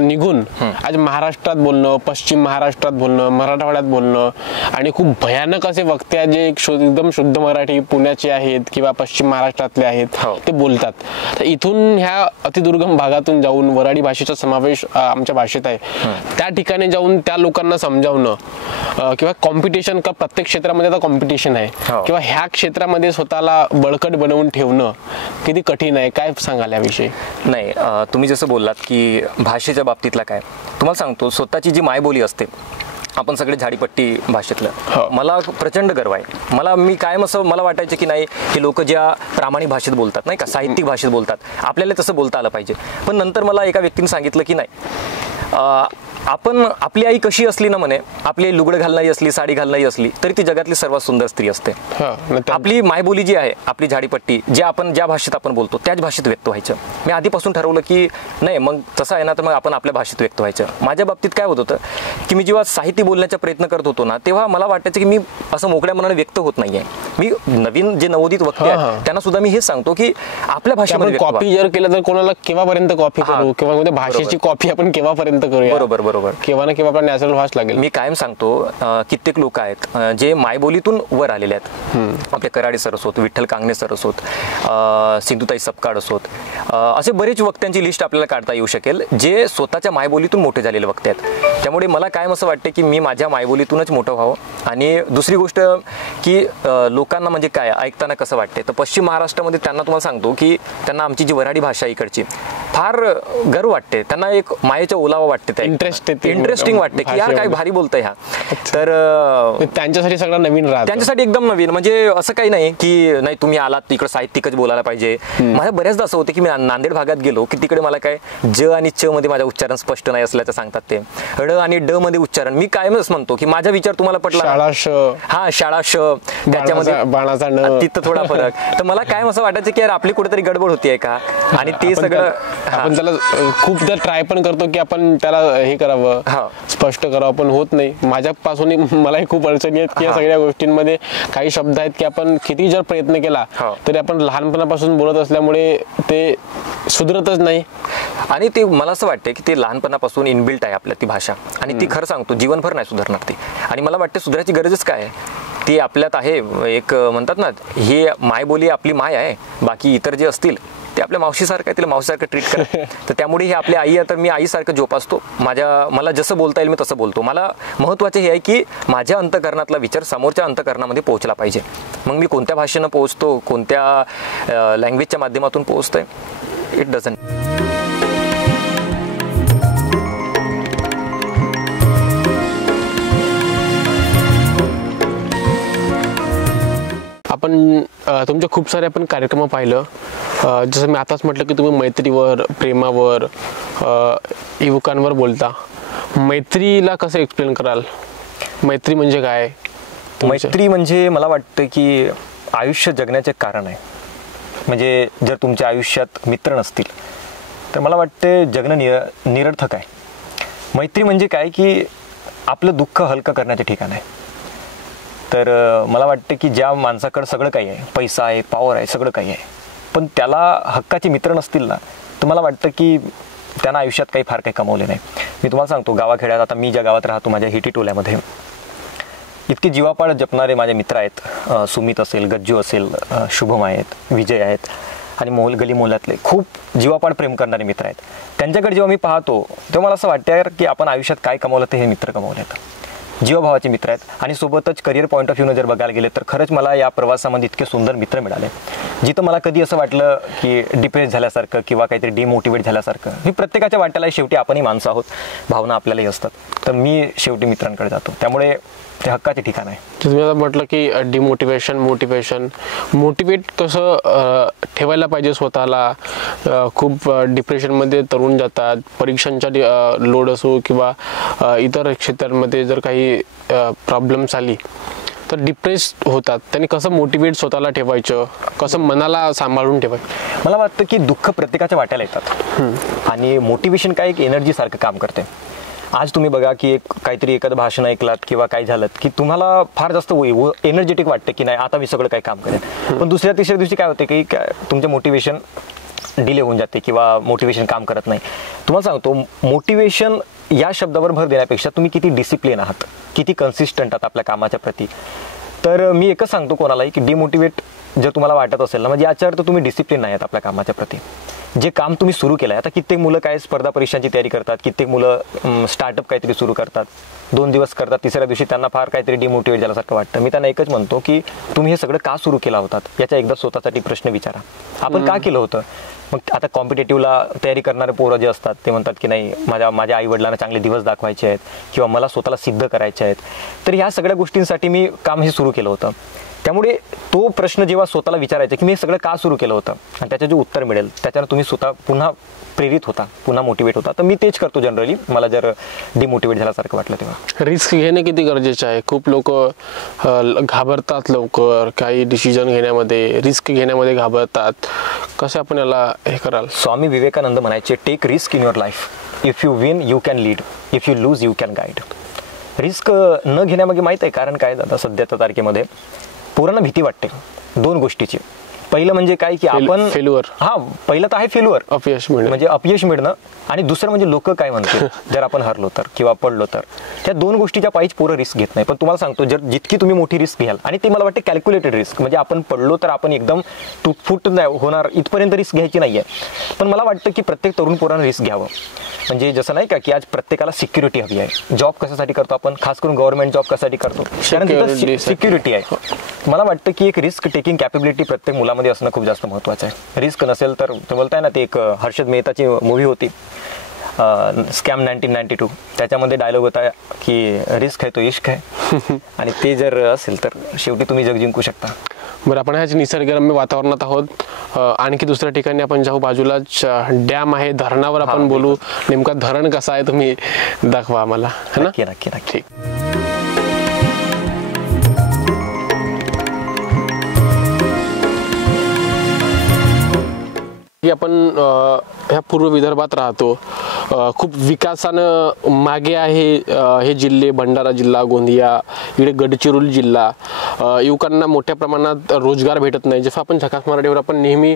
निघून आज महाराष्ट्रात बोलणं, पश्चिम महाराष्ट्रात बोलणं, मराठवाड्यात बोलणं, आणि खूप भयानक असे वक्ते आहेत जे एकदम शुद्ध मराठी पुण्याचे आहेत किंवा पश्चिम महाराष्ट्रातले आहेत, ते बोलतात. तर इथून ह्या अतिदुर्गम भागातून जाऊन वऱ्हाडी भाषेचा समावेश आमच्या भाषेत आहे, त्या ठिकाणी जाऊन त्या लोकांना समजावणं किंवा कॉम्पिटिशन, का प्रत्येक क्षेत्रामध्ये आता कॉम्पिटिशन आहे, किंवा ह्या क्षेत्रामध्ये स्वतःला बळकट बनवून ठेवणं किती कठीण आहे, काय सांगाल याविषयी? नाही, तुम्ही जसं बोललात की भाषेच्या बाबतीतला काय, तुम्हाला सांगतो, स्वतःची जी मायबोली असते, आपण सगळे झाडीपट्टी भाषेतलं, मला प्रचंड गर्व आहे. मी कायम असं मला वाटायचं की नाही, हे लोक ज्या प्रामाणिक भाषेत बोलतात, नाही का, साहित्यिक भाषेत बोलतात, आपल्याला तसं बोलता आलं पाहिजे. पण नंतर मला एका व्यक्तीने सांगितलं की नाही, आपण, आपली आई कशी असली ना म्हणे, आपली आई लुगडं घालणारी असली, साडी घालणारी असली, तरी ती जगातली सर्वात सुंदर स्त्री असते. आपली मायबोली जी आहे, आपली झाडीपट्टी, ज्या भाषेत आपण बोलतो त्याच भाषेत व्यक्त व्हायचं. मी आधीपासून ठरवलं की नाही, मग तसं आहे ना, तर मग आपण आपल्या भाषेत व्यक्त व्हायचं. माझ्या बाबतीत काय होत होतं की मी जेव्हा साहित्य बोलण्याचा प्रयत्न करत होतो ना, तेव्हा मला वाटायचं की मी असं मोकळ्या मनाने व्यक्त होत नाहीये. मी नवीन जे नवोदित वक्ते आहेत त्यांना सुद्धा मी हेच सांगतो की आपल्या भाषेमध्ये कॉपी जर केलं तर कोणाला केव्हापर्यंत कॉपी करू, किंवा भाषेची कॉपी आपण केव्हापर्यंत करूया? बरोबर, केव्हा ना केव्हा आपला नॅचरल व्हाच लागेल. मी कायम सांगतो, कित्येक लोक आहेत जे मायबोलीतून वर आलेले आहेत. आपले कराडे सर असोत, विठ्ठल कांगणे सर असोत, सिंधुताई सपकाळ असोत, असे बरेच वक्त्यांची लिस्ट आपल्याला काढता येऊ शकेल जे स्वतःच्या मायबोलीतून मोठे झालेले वक्ते आहेत. त्यामुळे मला कायम असं वाटतं की मी माझ्या मायबोलीतूनच मोठं व्हावं. आणि दुसरी गोष्ट की लोकांना म्हणजे काय ऐकताना कसं वाटते, तर पश्चिम महाराष्ट्रामध्ये त्यांना तुम्हाला सांगतो की त्यांना आमची जी वऱ्हाडी भाषा इकडची, फार गर्व वाटते, त्यांना एक मायेच्या ओलावा वाटते, त्या Interest येते इंटरेस्टिंग वाटते की यार काय भाषेमध्ये. भारी बोलतोय ह्या. तर त्यांच्यासाठी सगळं नवीन राहतं. त्यांच्यासाठी एकदम नवीन, म्हणजे असं काही नाही की नाही तुम्ही आलात तिकडे साहित्यिकच बोलायला पाहिजे. मला बऱ्याचदा असं होतं की मी नांदेड भागात गेलो की तिकडे मला काय ज आणि च मध्ये माझ्या उच्चारण स्पष्ट नाही असल्याचं सांगतात ते. ड आणि ड मध्ये उच्चारण मी कायमच म्हणतो की माझा विचार तुम्हाला पटला शाळा श, हा शाळा श त्याच्यामध्ये बाणाचा न, तिथं थोडा फरक. तर मला काय असं वाटायचं की यार आपली कुठेतरी गडबड होतीये का, आणि ते सगळं आपण त्याला खूपदा ट्राय पण करतो की आपण त्याला हे करावं, हा. स्पष्ट करावं, पण होत नाही. माझ्यापासून मलाही खूप अडचणी आहेत की या सगळ्या गोष्टींमध्ये काही शब्द आहेत की आपण किती जर प्रयत्न केला हा. तरी आपण लहानपणापासून बोलत असल्यामुळे ते सुधरतच नाही. आणि ते मला असं वाटतं की ते लहानपणापासून इनबिल्ट आहे आपल्या ती भाषा, आणि ती खरं सांगतो जीवनभर नाही सुधारणार ती. आणि मला वाटतं सुधारायची गरजच काय आहे, ती आपल्यात आहे. एक म्हणतात ना, हे मायबोली आपली माय आहे, बाकी इतर जे असतील ते आपल्या मावशीसारखं आहे, तिला मावशीसारखं ट्रीट करा. तर त्यामुळे हे आपली आई आहे, तर मी आईसारखं जोपासतो. मला जसं बोलता येईल मी तसं बोलतो. मला महत्त्वाचे हे आहे की माझ्या अंतकरणातला विचार समोरच्या अंतकरणामध्ये पोहोचला पाहिजे. मग मी कोणत्या भाषेनं पोहोचतो, कोणत्या लँग्वेजच्या माध्यमातून पोहोचतोय, इट डझंट. आपण तुमच्या खूप सारे आपण कार्यक्रम पाहिलं. जसं मी आताच म्हटलं की तुम्ही मैत्रीवर, प्रेमावर, युवकांवर बोलता. मैत्रीला कसं एक्सप्लेन कराल? मैत्री म्हणजे काय? मैत्री म्हणजे मला वाटतं की आयुष्य जगण्याचे कारण आहे. म्हणजे जर तुमच्या आयुष्यात मित्र नसतील तर मला वाटतं जगणं निरर्थक आहे. मैत्री म्हणजे काय की आपलं दुःख हलकं करण्याचे ठिकाण आहे. तर मला वाटतं की ज्या माणसाकडं सगळं काही आहे, पैसा आहे, पॉवर आहे, सगळं काही आहे, पण त्याला हक्काचे मित्र नसतील ना, तर मला वाटतं की त्यानं आयुष्यात काही फार काही कमावले नाही. मी तुम्हाला सांगतो, गावाखेड्यात, आता मी ज्या गावात राहतो माझ्या हिटी टोल्यामध्ये इतके जीवापाड जपणारे माझे मित्र आहेत. सुमित असेल, गज्जू असेल, शुभम आहेत, विजय आहेत, आणि गली मोहल्ल्यातले खूप जीवापाड प्रेम करणारे मित्र आहेत. त्यांच्याकडे जेव्हा मी पाहतो तेव्हा मला असं वाटतं यार की आपण आयुष्यात काय कमावलं ते हे मित्र कमावलेत. जीवभावाचे मित्र आहेत. आणि सोबतच करिअर पॉईंट ऑफ व्ह्यूनं जर बघायला गेले तर खरंच मला या प्रवासामध्ये इतके सुंदर मित्र मिळाले, जिथं मला कधी असं वाटलं की डिप्रेस झाल्यासारखं किंवा काहीतरी डिमोटिवेट झाल्यासारखं. ही प्रत्येकाच्या वाट्याला शेवटी आपणही माणसं आहोत, भावना आपल्यालाही असतात. तर मी शेवटी मित्रांकडे जातो, त्यामुळे ते हक्काचे ठिकाण आहे. तुम्ही आता म्हटलं की डिमोटिवेशन, मोटिवेट कसं ठेवायला पाहिजे स्वतःला. खूप डिप्रेशनमध्ये तरुण जातात, परीक्षांच्या लोड असो किंवा इतर क्षेत्रांमध्ये जर काही प्रॉब्लेम्स आली तर डिप्रेस होतात. त्यांनी कसं मोटिवेट स्वतःला ठेवायचं, कसं मनाला सांभाळून ठेवायचं? मला वाटतं की दुःख प्रत्येकाच्या वाट्याला येतात, आणि मोटिवेशन काय एक एनर्जी सारखं काम करते. आज तुम्ही बघा की काहीतरी एखादं भाषण ऐकलात किंवा काय झालं की तुम्हाला फार जास्त एनर्जेटिक वाटतं की नाही आता मी सगळं काही काम करेन. पण दुसऱ्या तिसऱ्या दिवशी काय होते की तुमचे मोटिवेशन डिले होऊन जाते किंवा मोटिवेशन काम करत नाही. तुम्हाला सांगतो, मोटिवेशन या शब्दावर भर देण्यापेक्षा तुम्ही किती डिसिप्लिन आहात, किती कन्सिस्टंट आहात आपल्या कामाच्या प्रती. तर मी एकच सांगतो कोणालाही की डिमोटिवेट जर तुम्हाला वाटत असेल ना, म्हणजे याचा अर्थ तुम्ही डिसिप्लिन नाही आहात आपल्या कामाच्या प्रती. जे काम तुम्ही सुरू केलं आहे, आता कित्येक मुलं काय स्पर्धा परीक्षांची तयारी करतात, कित्येक मुलं स्टार्टअप काहीतरी सुरू करतात, 2 दिवस करतात, तिसऱ्या दिवशी त्यांना फार काहीतरी डिमोटिवेट झाल्यासारखं वाटतं. मी त्यांना एकच म्हणतो की तुम्ही हे सगळं का सुरू केलं होतात याचा एकदा स्वतःसाठी प्रश्न विचारा. आपण का केलं होतं? मग आता कॉम्पिटेटिव्हला तयारी करणारे पोरं जे असतात ते म्हणतात की नाही माझ्या आईवडिलांना चांगले दिवस दाखवायचे आहेत किंवा मला स्वतःला सिद्ध करायचे आहेत. तर ह्या सगळ्या गोष्टींसाठी मी काम हे सुरू केलं होतं. त्यामुळे तो प्रश्न जेव्हा स्वतःला विचारायचा की मी हे सगळं का सुरू केलं होतं, आणि त्याचं जे उत्तर मिळेल त्याच्यानं तुम्ही स्वतः पुन्हा प्रेरित होता, पुन्हा मोटिवेट होता. तर मी तेच करतो जनरली, मला जर डिमोटिवेट झाल्यासारखं वाटलं तेव्हा. रिस्क घेणं किती गरजेचं आहे? खूप लोक घाबरतात लवकर, काही डिसिजन घेण्यामध्ये, रिस्क घेण्यामध्ये घाबरतात. कसं आपण याला हे कराल? स्वामी विवेकानंद म्हणायचे, take risk in your life. If you win you can lead, if you lose you can guide. Risk न घेण्यामागे माहीत आहे कारण काय दादा, सध्याच्या तारखेमध्ये पोरांना भीती वाटते 2 गोष्टीची. पहिलं म्हणजे काय की आपण फेल्युअर. पहिलं तर आहे फेल्युअर, अपयश मिळणं, म्हणजे अपयश मिळणं. आणि दुसरं म्हणजे लोक काय म्हणतील जर आपण हरलो तर किंवा पडलो तर. त्या 2 गोष्टीच्या पायीच पोरं रिस्क घेत नाही. पण तुम्हाला सांगतो, जर जितकी तुम्ही मोठी रिस्क घ्याल, आणि ते मला वाटतं कॅल्क्युलेटेड रिस्क, म्हणजे आपण पडलो तर आपण एकदम तुटफुट होणार इथपर्यंत रिस्क घ्यायची नाही आहे. पण मला वाटतं की प्रत्येक तरुण पोरानं रिस्क घ्यावं. म्हणजे जसं नाही का की आज प्रत्येकाला सिक्युरिटी हवी आहे. जॉब कशासाठी करतो आपण, खास करून गव्हर्नमेंट जॉब कशासाठी करतो, कारण तिथं सिक्युरिटी आहे. मला वाटतं की एक रिस्क टेकिंग कॅपेबिलिटी प्रत्येक मुलामध्ये त्याच्यामध्ये असणं खूप जास्त महत्त्वाचं आहे. रिस्क नसेल तर तुम्ही बोलताय ना, ती एक हर्षद मेहताची मूवी होती स्कॅम 1992, त्याच्यामध्ये डायलॉग होता की रिस्क आहे तो इश्क आहे आणि ते जर असेल तर शेवटी तुम्ही जग जिंकू शकता. बरं, आपण ह्याच निसर्गरम्य वातावरणात आहोत. आणखी दुसऱ्या ठिकाणी आपण जाऊ, बाजूलाच डॅम आहे, धरणावर आपण बोलू. नेमका धरण कसा आहे तुम्ही दाखवा आम्हाला, है ना? नक्की नक्की नक्की. की आपण ह्या पूर्व विदर्भात राहतो. खूप विकासानं मागे आहे हे जिल्हे, भंडारा जिल्हा, गोंदिया, इकडे गडचिरोली जिल्हा. युवकांना मोठ्या प्रमाणात रोजगार भेटत नाही. जसं आपण झकास मराठीवर आपण नेहमी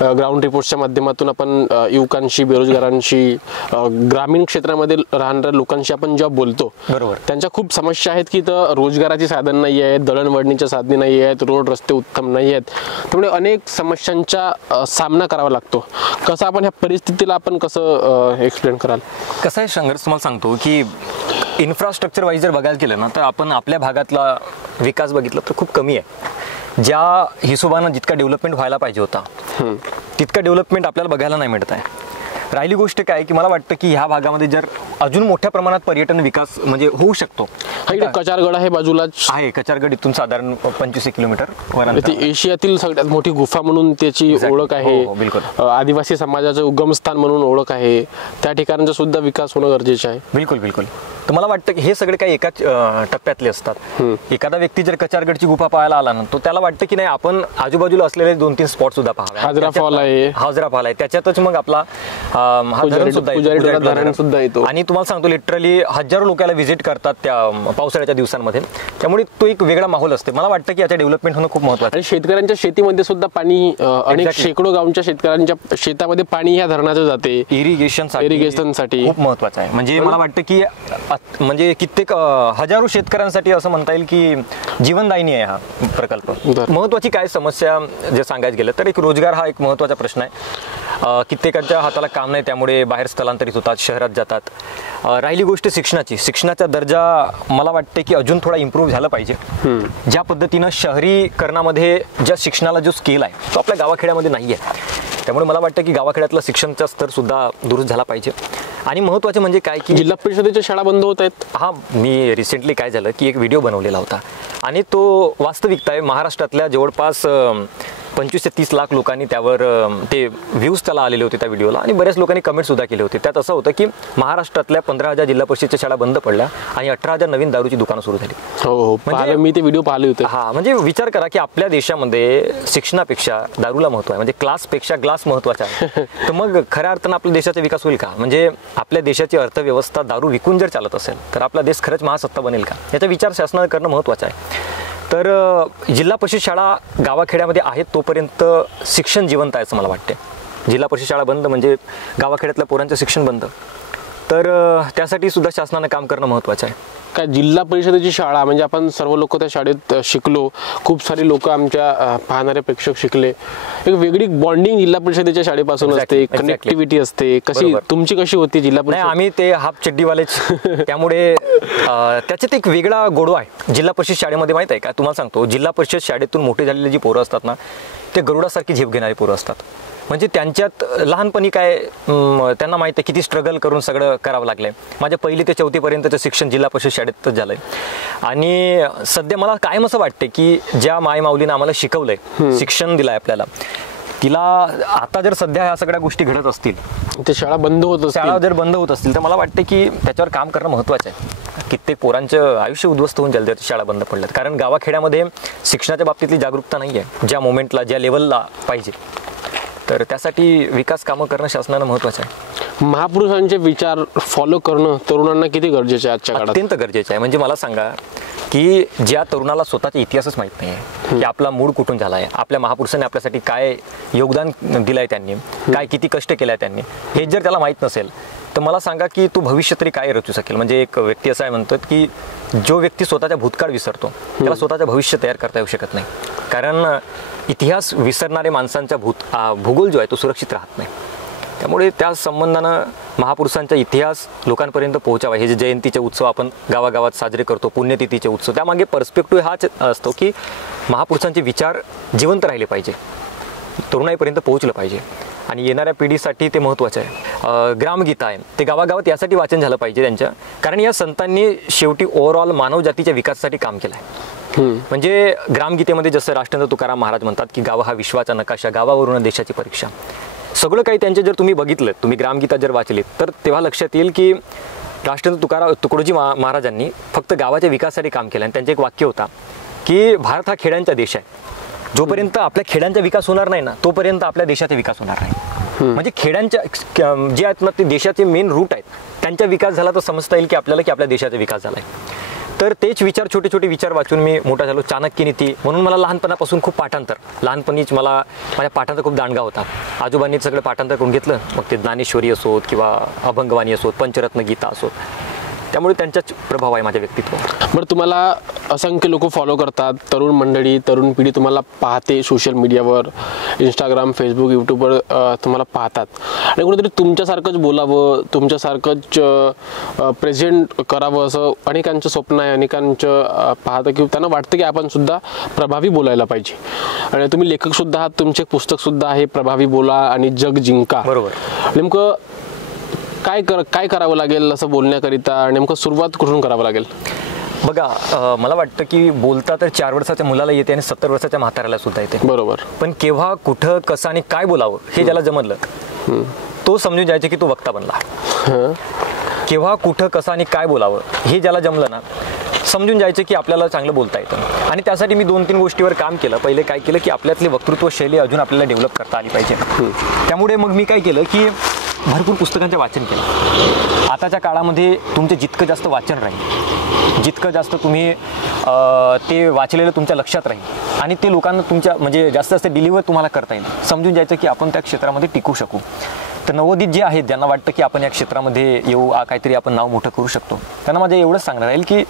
ग्राउंड रिपोर्ट्सच्या माध्यमातून आपण युवकांशी, बेरोजगारांशी, ग्रामीण क्षेत्रामध्ये राहणाऱ्या लोकांशी आपण जेव्हा बोलतो, बरोबर, त्यांच्या खूप समस्या आहेत की तर रोजगाराची साधन नाही आहेत, दळणवळणीच्या साधने नाही आहेत, रोड रस्ते उत्तम नाही आहेत. त्यामुळे अनेक समस्यांचा सामना करावा लागतो. कसं आपण ह्या परिस्थितीला आपण कसं एक्सप्लेन कराल? कसं आहे संघर्ष, तुम्हाला सांगतो की इन्फ्रास्ट्रक्चर वाईज जर बघायला केलं ना, तर आपण आपल्या भागातला विकास बघितला तर खूप कमी आहे. ज्या हिशोबानं जितका डेव्हलपमेंट व्हायला पाहिजे होता तितका डेव्हलपमेंट आपल्याला बघायला नाही मिळत आहे. राहिली गोष्ट काय की मला वाटतं की ह्या भागामध्ये जर अजून मोठ्या प्रमाणात पर्यटन विकास म्हणजे होऊ शकतो. इकडे कचारगड आहे बाजूलाच आहे, कचारगड इथून साधारण 25 किलोमीटर वर ती एशियातील सगळ्यात मोठी गुफा म्हणून त्याची ओळख आहे. हो, बिलकुल. आदिवासी समाजाचं उगमस्थान म्हणून ओळख आहे. त्या ठिकाणचा सुद्धा विकास होणं गरजेचं आहे. बिलकुल बिलकुल. तर मला वाटतं की हे सगळे काही एकाच टप्प्यातले असतात. एखादा व्यक्ती जर कचारगडची गुफा पाहायला आला ना, तो त्याला वाटतं की नाही आपण आजूबाजूला असलेले 2-3 स्पॉट सुद्धा पाहावे. हाजरा फॉल आहे, हाजरा फॉल आहे, त्याच्यातच मग आपला हा धरण सुद्धा येतो. आणि तुम्हाला सांगतो लिटरली हजारो लोकांना व्हिजिट करतात त्या पावसाळ्याच्या दिवसांमध्ये. त्यामुळे तो एक वेगळा माहोल असते. मला वाटतं की याच्या डेव्हलपमेंट होणं खूप महत्त्वाचं आणि शेतकऱ्यांच्या शेतीमध्ये सुद्धा पाणी, अनेक शेकडो गावच्या शेतकऱ्यांच्या शेतामध्ये पाणी ह्या धरणाचं जाते. इरिगेशनसाठी खूप महत्त्वाचं आहे. म्हणजे मला वाटतं की म्हणजे कित्येक हजारो शेतकऱ्यांसाठी असं म्हणता येईल की जीवनदायिनी आहे हा प्रकल्प. महत्त्वाची काय समस्या जे सांगायचं गेलं तर एक रोजगार हा एक महत्त्वाचा प्रश्न आहे. कित्येकाच्या हाताला काम नाही, त्यामुळे बाहेर स्थलांतरित होतात, शहरात जातात. राहिली गोष्ट शिक्षणाचा दर्जा मला वाटते की अजून थोडा इम्प्रूव्ह झाला पाहिजे. ज्या पद्धतीनं शहरीकरणामध्ये ज्या शिक्षणाला जो स्केल आहे तो आपल्या गावाखेड्यामध्ये नाही आहे. त्यामुळे मला वाटतं की गावाखेड्यातला शिक्षणाचा स्तर सुद्धा दुरुस्त झाला पाहिजे. आणि महत्त्वाचे म्हणजे काय की जिल्हा परिषदेच्या शाळा बंद होत आहेत. हा, मी रिसेंटली काय झालं की एक व्हिडिओ बनवलेला होता आणि तो वास्तविकता आहे. महाराष्ट्रातल्या जवळपास 25 ते 30 लाख लोकांनी त्यावर ते व्ह्यूज त्याला आलेले होते त्या व्हिडिओला, आणि बऱ्याच लोकांनी कमेंट सुद्धा केले होते. त्यात असं होतं की महाराष्ट्रातल्या 15,000 जिल्हा परिषदेच्या शाळा बंद पडल्या आणि 18,000 नवीन दारूची दुकानं सुरू झाली. हो, म्हणजे मी ते व्हिडिओ पाहिले होते. हा, म्हणजे विचार करा की आपल्या देशामध्ये शिक्षणापेक्षा दारूला महत्त्व आहे, म्हणजे क्लासपेक्षा ग्लास महत्त्वाचा आहे. तर मग खऱ्या अर्थानं आपल्या देशाचा विकास होईल का? म्हणजे आपल्या देशाची अर्थव्यवस्था दारू विकून जर चालत असेल तर आपला देश खरंच महासत्ता बनेल का? याचा विचार शासनानं करणं महत्त्वाचं आहे. तर जिल्हा परिषद शाळा गावाखेड्यामध्ये आहेत तोपर्यंत शिक्षण जिवंत आहे असं मला वाटते. जिल्हा परिषद शाळा बंद म्हणजे गावाखेड्यातल्या पोरांचं शिक्षण बंद. तर त्यासाठी सुद्धा शासनानं काम करणं महत्त्वाचं आहे. काय जिल्हा परिषदेची शाळा म्हणजे आपण सर्व लोक त्या शाळेत शिकलो, खूप सारे लोक आमच्या पाहणारे प्रेक्षक शिकले. एक वेगळी बॉन्डिंग जिल्हा परिषदेच्या शाळेपासून असते, कनेक्टिव्हिटी असते. कशी तुमची कशी होती जिल्हा परिषद? आम्ही ते हाफ चड्डीवालेच, त्यामुळे त्याच्यात एक वेगळा गोडवा आहे जिल्हा परिषद शाळेमध्ये. माहित आहे का, तुम्हाला सांगतो, जिल्हा परिषद शाळेतून मोठे झालेली जी पोरं असतात ना, ते गरुडासारखी झेप घेणारी पोरं असतात. म्हणजे त्यांच्यात लहानपणी काय त्यांना माहिती आहे किती स्ट्रगल करून सगळं करावं लागलंय. माझ्या 1ली ते 4थीपर्यंतचं शिक्षण जिल्हा परिषद शाळेतच झालंय. आणि सध्या मला कायम असं वाटते की ज्या मायमाऊलीनं आम्हाला शिकवलंय, शिक्षण दिलंय आपल्याला, तिला आता जर सध्या ह्या सगळ्या गोष्टी घडत असतील, ते शाळा बंद होत असतील, शाळा जर बंद होत असतील, तर मला वाटतं की त्याच्यावर काम करणं महत्त्वाचं आहे. कित्येक पोरांचं आयुष्य उद्ध्वस्त होऊन जाईल शाळा बंद पडल्यात. कारण गावाखेड्यामध्ये शिक्षणाच्या बाबतीतली जागरूकता नाही आहे ज्या मोमेंटला, ज्या लेवलला पाहिजे. तर त्यासाठी विकास कामं करणं शासनानं महत्त्वाचं आहे. महापुरुषांचे विचार फॉलो करणं तरुणांना किती गरजेचं आहे आजच्या काळात? अत्यंत गरजेचं आहे. म्हणजे मला सांगा की ज्या तरुणाला स्वतःचा इतिहासच माहीत नाही आहे की आपला मूळ कुठून झाला आहे, आपल्या महापुरुषांनी आपल्यासाठी काय योगदान दिलं आहे, त्यांनी काय किती कष्ट केलं आहे त्यांनी, हे जर त्याला माहीत नसेल तर मला सांगा की तो भविष्य तरी काय रचू शकेल. म्हणजे एक व्यक्ती असं आहे म्हणतात की जो व्यक्ती स्वतःचा भूतकाळ विसरतो त्याला स्वतःचं भविष्य तयार करता येऊ शकत नाही. कारण इतिहास विसरणारे माणसांचा भूगोल जो आहे तो सुरक्षित राहत नाही. त्यामुळे त्या संबंधानं महापुरुषांचा इतिहास लोकांपर्यंत पोहोचावा. हे जे जयंतीचे उत्सव आपण गावागावात साजरे करतो, पुण्यतिथीचे उत्सव, त्यामागे पर्स्पेक्टिव्ह हाच असतो की महापुरुषांचे विचार जिवंत राहिले पाहिजे. तरुणाईपर्यंत पोहोचलं पाहिजे आणि येणाऱ्या पिढीसाठी ते महत्त्वाचं आहे. ग्रामगीता आहे ते गावागावात यासाठी वाचन झालं पाहिजे त्यांच्या, कारण या संतांनी शेवटी ओव्हरऑल मानवजातीच्या विकासासाठी काम केलं आहे. म्हणजे ग्रामगीतेमध्ये जसं राष्ट्रसंत तुकाराम महाराज म्हणतात की गाव हा विश्वाचा नकाशा, गावावरून देशाची परीक्षा. सगळं काही त्यांचे जर तुम्ही बघितलं, तुम्ही ग्रामगीता जर वाचलीत तर तेव्हा लक्षात येईल की राष्ट्रसंत तुकडोजी महाराजांनी फक्त गावाच्या विकासासाठी काम केलं. आणि त्यांचं एक वाक्य होता की भारत हा खेड्यांचा देश आहे, जोपर्यंत आपल्या खेड्यांचा विकास होणार नाही ना तोपर्यंत आपल्या देशाचा विकास होणार नाही. म्हणजे खेड्यांच्या जे आहेत ना ते देशाचे मेन रूट आहेत, त्यांचा विकास झाला तर समजता येईल की आपल्याला की आपल्या देशाचा विकास झाला आहे. तर तेच विचार, छोटे छोटे विचार वाचून मी मोठा झालो. चाणक्य नीती म्हणून मला लहानपणापासून खूप पाठांतर, लहानपणीच मला माझ्या पाठांतर खूप दांडगा होता. आजोबांनी सगळं पाठांतर करून घेतलं, मग ते ज्ञानेश्वरी असोत किंवा अभंगवाणी असोत, पंचरत्न गीता असोत, त्यामुळे त्यांचाच प्रभाव आहे माझ्या व्यक्तित्वावर. बरं, तुम्हाला असंख्य लोक फॉलो करतात, तरुण मंडळी, तरुण पिढी तुम्हाला पाहते सोशल मीडियावर, इंस्टाग्राम, फेसबुक, यूट्यूबवर तुम्हाला पाहतात आणि कुठेतरी तुमच्यासारखंच बोलावं, तुमच्यासारखंच प्रेझेंट करावं असं अनेकांचं स्वप्न आहे. अनेकांचं पाहतं की त्यांना वाटतं की आपण सुद्धा प्रभावी बोलायला पाहिजे. आणि तुम्ही लेखकसुद्धा आहात, तुमचे पुस्तकसुद्धा आहे प्रभावी बोला आणि जग जिंका. बरोबर. नेमकं काय करावं लागेल असं बोलण्याकरिता, नेमकं सुरुवात कुठून करावं लागेल? बघा, मला वाटतं की बोलता तर 4 वर्षाच्या मुलाला येते आणि 70 वर्षाच्या म्हाताऱ्याला सुद्धा येते. बरोबर. पण केव्हा, कुठं, कसं आणि काय बोलावं हे ज्याला जमलं तो समजून जायचं की तो वक्ता बनला. केव्हा, कुठं, कसं आणि काय बोलावं हे ज्याला जमलं ना समजून जायचं की आपल्याला चांगलं बोलता येतं. आणि त्यासाठी मी 2-3 गोष्टीवर काम केलं. पहिले काय केलं की आपल्यातली वक्तृत्व शैली अजून आपल्याला डेव्हलप करता आली पाहिजे. त्यामुळे मग मी काय केलं की भरपूर पुस्तकांचे वाचन केलं. आताच्या काळामध्ये तुमचं जितकं जास्त वाचन राहील, जितकं जास्त तुम्ही ते वाचलेलं तुमच्या लक्षात राहील आणि ते लोकांना तुमच्या म्हणजे जास्त जास्त डिलिव्हर तुम्हाला करता येईल, समजून जायचं की आपण त्या क्षेत्रामध्ये टिकू शकू. तर नवोदित जे आहेत ज्यांना वाटतं की आपण या क्षेत्रामध्ये येऊ, काहीतरी आपण नाव मोठं करू शकतो, त्यांना माझं एवढंच सांगणार राहील की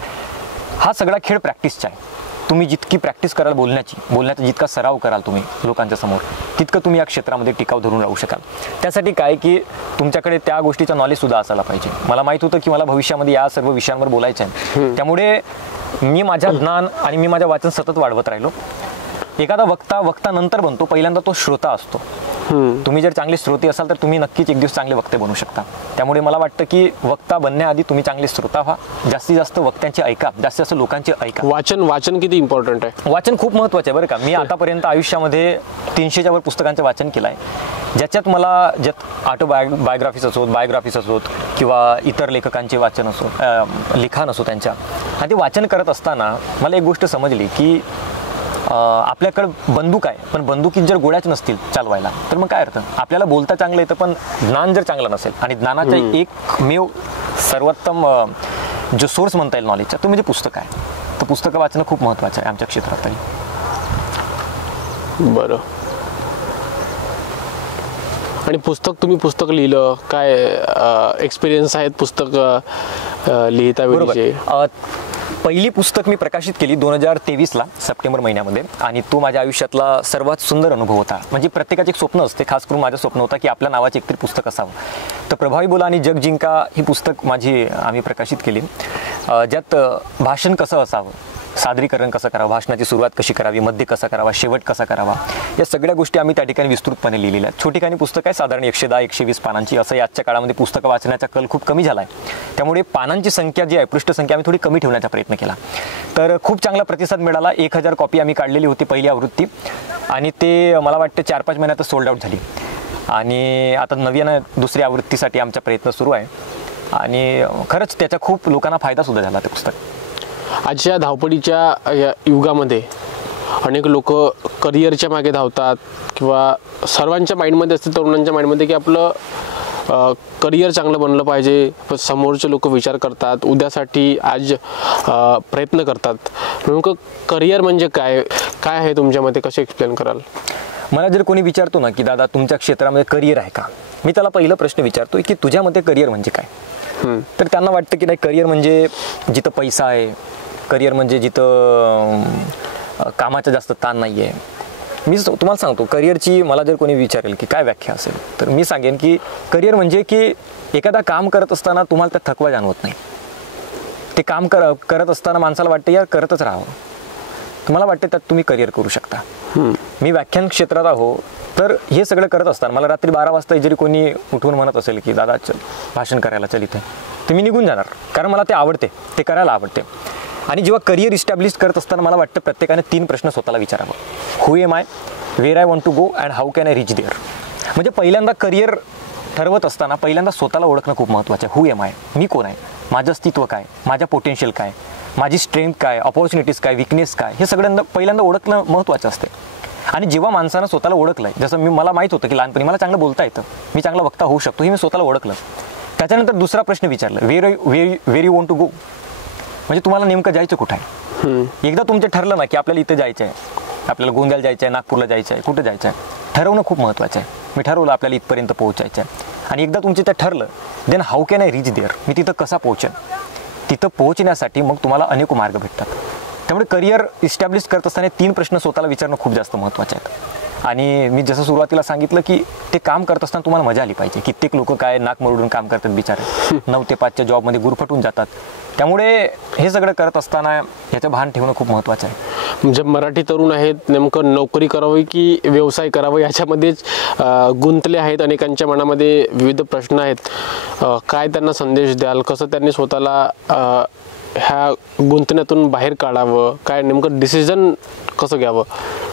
हा सगळा खेळ प्रॅक्टिसचा आहे. तुम्ही जितकी प्रॅक्टिस कराल बोलण्याचा जितका सराव कराल तुम्ही लोकांच्या समोर, तितकं तुम्ही या क्षेत्रामध्ये टिकाव धरून राहू शकाल. त्यासाठी काय की तुमच्याकडे त्या गोष्टीचा नॉलेजसुद्धा असायला पाहिजे. मला माहीत होतं की मला भविष्यामध्ये या सर्व विषयांवर बोलायचं आहे, त्यामुळे मी माझ्या ज्ञान आणि मी माझं वाचन सतत वाढवत राहिलो. एखादा वक्ता नंतर बनतो, पहिल्यांदा तो श्रोता असतो. तुम्ही जर चांगले श्रोते असाल तर तुम्ही नक्कीच एक दिवस चांगले वक्ते बनू शकता. त्यामुळे मला वाटतं की वक्ता बनण्याआधी तुम्ही चांगले श्रोता व्हा, जास्तीत जास्त वक्त्यांचे ऐका, जास्तीत जास्त लोकांचे ऐका. वाचन किती इम्पॉर्टंट आहे? वाचन खूप महत्त्वाचं आहे बरं का. मी आतापर्यंत आयुष्यामध्ये 300च्या वर पुस्तकांचं वाचन केलं आहे, ज्याच्यात मला बायोग्राफीज असोत किंवा इतर लेखकांचे वाचन असो, लिखाण असो त्यांच्या. आणि ते वाचन करत असताना मला एक गोष्ट समजली की आपल्याकडं बंदूक आहे, पण बंदुकीत जर गोळ्याच नसतील चालवायला तर मग काय अर्थ. आपल्याला बोलता चांगलं येतं पण ज्ञान जर चांगलं नसेल, आणि ज्ञानाचा एकमेव सर्वोत्तम जो सोर्स म्हणता येईल नॉलेजचा तो म्हणजे पुस्तक आहे. तर पुस्तकं वाचणं खूप महत्त्वाचं आहे आमच्या क्षेत्रातही. बरं. आणि तुम्ही पुस्तक लिहिलं, काय एक्सपिरियन्स आहेत पुस्तक लिहिता वेळेचे? पहिली पुस्तक मी प्रकाशित केली 2023ला सप्टेंबर महिन्यामध्ये, आणि तो माझ्या आयुष्यातला सर्वात सुंदर अनुभव होता. म्हणजे प्रत्येकाचे एक स्वप्न असते, खास करून माझं स्वप्न होतं की आपल्या नावाचे एकतरी पुस्तक असावं. तर प्रभावी बोला आणि जग जिंका ही पुस्तक आम्ही प्रकाशित केली, ज्यात भाषण कसं असावं, सादरीकरण कसं करावं, भाषणाची सुरुवात कशी करावी, मध्य कसा करावा, शेवट कसा करावा, या सगळ्या गोष्टी आम्ही त्या ठिकाणी विस्तृतपणे लिहिलेल्या आहेत. छोटीखानी पुस्तक आहे, साधारण 110-120 पानांची. असं आजच्या काळामध्ये पुस्तकं वाचण्याचा कल खूप कमी झाला आहे, त्यामुळे पानांची संख्या जी आहे, पृष्ठ संख्या आम्ही थोडी कमी ठेवण्याचा प्रयत्न केला. तर खूप चांगला प्रतिसाद मिळाला. 1000 कॉपी आम्ही काढलेली होती पहिली आवृत्ती, आणि ते मला वाटतं 4-5 महिन्यातच सोल्ड आउट झाली. आणि आता नव्यानं दुसऱ्या आवृत्तीसाठी आमचा प्रयत्न सुरू आहे, आणि खरंच त्याचा खूप लोकांना फायदासुद्धा झाला ते पुस्तक. आजच्या धावपळीच्या या युगामध्ये अनेक लोक करिअरच्या मागे धावतात, किंवा सर्वांच्या माइंडमध्ये असते, तरुणांच्या माइंडमध्ये की आपलं करिअर चांगलं बनलं पाहिजे. पण समोरचे लोक विचार करतात, उद्यासाठी आज प्रयत्न करतात. नेमकं करिअर म्हणजे काय आहे तुमच्यामध्ये, कसे एक्सप्लेन कराल? मला जर कोणी विचारतो ना की दादा तुमच्या क्षेत्रामध्ये करिअर आहे का, मी त्याला पहिला प्रश्न विचारतो की तुझ्यामध्ये करिअर म्हणजे काय. तर त्यांना वाटतं की नाही, करिअर म्हणजे जिथं पैसा आहे, करिअर म्हणजे जिथं कामाचा जास्त ताण नाही आहे. मी तुम्हाला सांगतो करिअरची, मला जर कोणी विचारेल की काय व्याख्या असेल, तर मी सांगेन की करिअर म्हणजे की एखादा काम करत असताना तुम्हाला त्यात थकवा जाणवत नाही. ते काम करत असताना माणसाला वाटतं यार करतच राहावं, तुम्हाला वाटतं त्यात तुम्ही करिअर करू शकता. मी व्याख्यान क्षेत्रात आहो, तर हे सगळं करत असताना मला रात्री 12 वाजता जरी कोणी उठून म्हणत असेल की दादा चल भाषण करायला चल इथे, तर मी निघून जाणार, कारण मला ते आवडते, ते करायला आवडते. आणि जेव्हा करिअर इस्टॅब्लिश करत असताना मला वाटतं प्रत्येकाने 3 प्रश्न स्वतःला विचारावं. Who am I, where I want to go and how can I reach there. म्हणजे पहिल्यांदा करिअर ठरवत असताना पहिल्यांदा स्वतःला ओळखणं खूप महत्त्वाचं आहे. हू एम आय, मी कोण आहे, माझं अस्तित्व काय, माझ्या पोटेन्शियल काय, माझी स्ट्रेंथ काय, ऑपॉर्च्युनिटीज काय, विकनेस काय, हे सगळ्यांदा पहिल्यांदा ओळखणं महत्त्वाचं असते. आणि जेव्हा माणसानं स्वतःला ओळखलं आहे, जसं मला माहीत होतं की लहानपणी मला चांगलं बोलता येतं, मी चांगला वक्ता होऊ शकतो, हे मी स्वतःला ओळखलं. त्याच्यानंतर दुसरा प्रश्न विचारला, where you want to go, म्हणजे तुम्हाला नेमकं जायचं कुठं आहे. एकदा तुमचं ठरलं ना की आपल्याला इथं जायचं आहे, आपल्याला गोंदियाला जायचं आहे, नागपूरला जायचं आहे, कुठं जायचं आहे, ठरवणं खूप महत्त्वाचं आहे. मी ठरवलं आपल्याला इथपर्यंत पोहोचायचं आहे. आणि एकदा तुमचं ते ठरलं, then how can I reach there, मी तिथं कसा पोहोचेन. तिथं पोहोचण्यासाठी मग तुम्हाला अनेक मार्ग भेटतात. त्यामुळे करिअर इस्टॅब्लिश करत असताना 3 प्रश्न स्वतःला विचारणं खूप जास्त महत्त्वाचे आहेत. आणि मी जसं सुरुवातीला सांगितलं की ते काम करत असताना तुम्हाला मजा आली पाहिजे. कित्येक लोक काय नाक मरडून काम करतात बिचारे, 9 ते 5च्या जॉबमध्ये गुरफटून जातात. त्यामुळे हे सगळं करत असताना याचं भान ठेवणं खूप महत्त्वाचं आहे. म्हणजे मराठी तरुण आहेत, नेमकं नोकरी करावी की व्यवसाय करावा याच्यामध्येच गुंतले आहेत. अनेकांच्या मनामध्ये विविध प्रश्न आहेत. काय त्यांना संदेश द्याल, कसं त्यांनी स्वतःला ह्या गुंतण्यातून बाहेर काढावं, काय नेमकं डिसिजन कसं घ्यावं.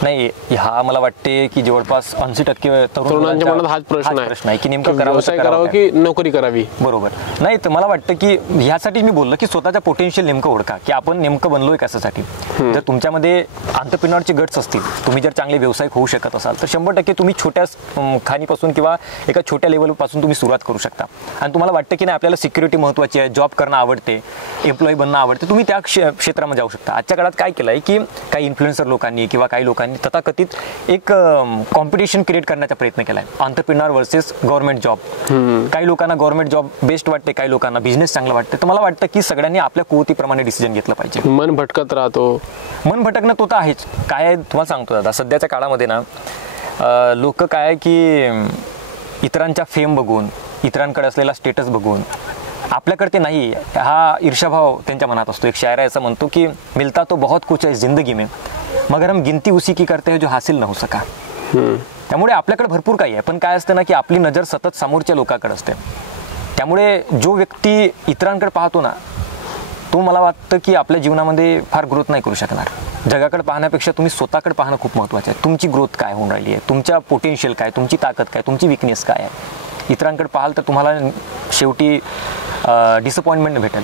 नाही, हा मला वाटते की जवळपास 80% तरुणांच्या मनात हाच प्रश्न आहे की नेमकं व्यवसाय करावा की नोकरी करावी. बरोबर. नाही तर मला वाटतं की ह्यासाठी मी बोललो की स्वतःचा पोटेन्शियल नेमकं ओळखा की आपण नेमकं बनलोय कशासाठी. जर तुमच्यामध्ये एंटरप्रेन्योरचे गट्स असतील, तुम्ही जर चांगले व्यावसायिक होऊ शकत असाल, तर 100% तुम्ही छोट्या खाणीपासून किंवा एका छोट्या लेवलपासून तुम्ही सुरुवात करू शकता. आणि तुम्हाला वाटतं की नाही आपल्याला सिक्युरिटी महत्त्वाची आहे, जॉब करणं आवडते, एम्प्लॉई बनणं आवडते, तुम्ही त्या क्षेत्रामध्ये जाऊ शकता. आजच्या काळात काय केलं आहे की काही इन्फ्लुएन्सर लोकांनी किंवा काही लोकांनी तथाकथित एक कॉम्पिटिशन क्रिएट करण्याचा प्रयत्न केला आहे, एंटरप्रेन्योर वर्सेस गव्हर्नमेंट जॉब. काही लोकांना गव्हर्नमेंट जॉब बेस्ट वाटते, काही लोकांना बिझनेस चांगला वाटतं. तर मला वाटतं की सगळ्यांनी आपल्या कुवतीप्रमाणे डिसिजन घेतलं पाहिजे. मन भटकत राहतो, मन भटकणं तो तर आहेच. काय तुम्हाला सांगतो दादा, सध्याच्या काळामध्ये ना लोक काय की इतरांच्या फेम बघून, इतरांकडे असलेला स्टेटस बघून आपल्याकडे ते नाही, हा ईर्ष्याभाव त्यांच्या मनात असतो. एक शायर असं म्हणतो की मिलता तो बहुत कुछ है जिंदगी में, मगर हम गिनती उसी की करते हैं जो हासिल न हो सका. त्यामुळे आपल्याकडे भरपूर काही आहे, पण काय असतं ना की आपली नजर सतत समोरच्या लोकांकडे असते. त्यामुळे जो व्यक्ती इतरांकडे पाहतो ना, तो मला वाटतं की आपल्या जीवनामध्ये फार ग्रोथ नाही करू शकणार. जगाकडे पाहण्यापेक्षा तुम्ही स्वतःकडे पाहणं खूप महत्त्वाचं आहे. तुमची ग्रोथ काय होऊन राहिली आहे, तुमच्या पोटेन्शियल काय, तुमची ताकद काय, तुमची विकनेस काय आहे. इतरांकडे पाहाल तर तुम्हाला शेवटी डिसअपॉइंटमेंट भेटेल.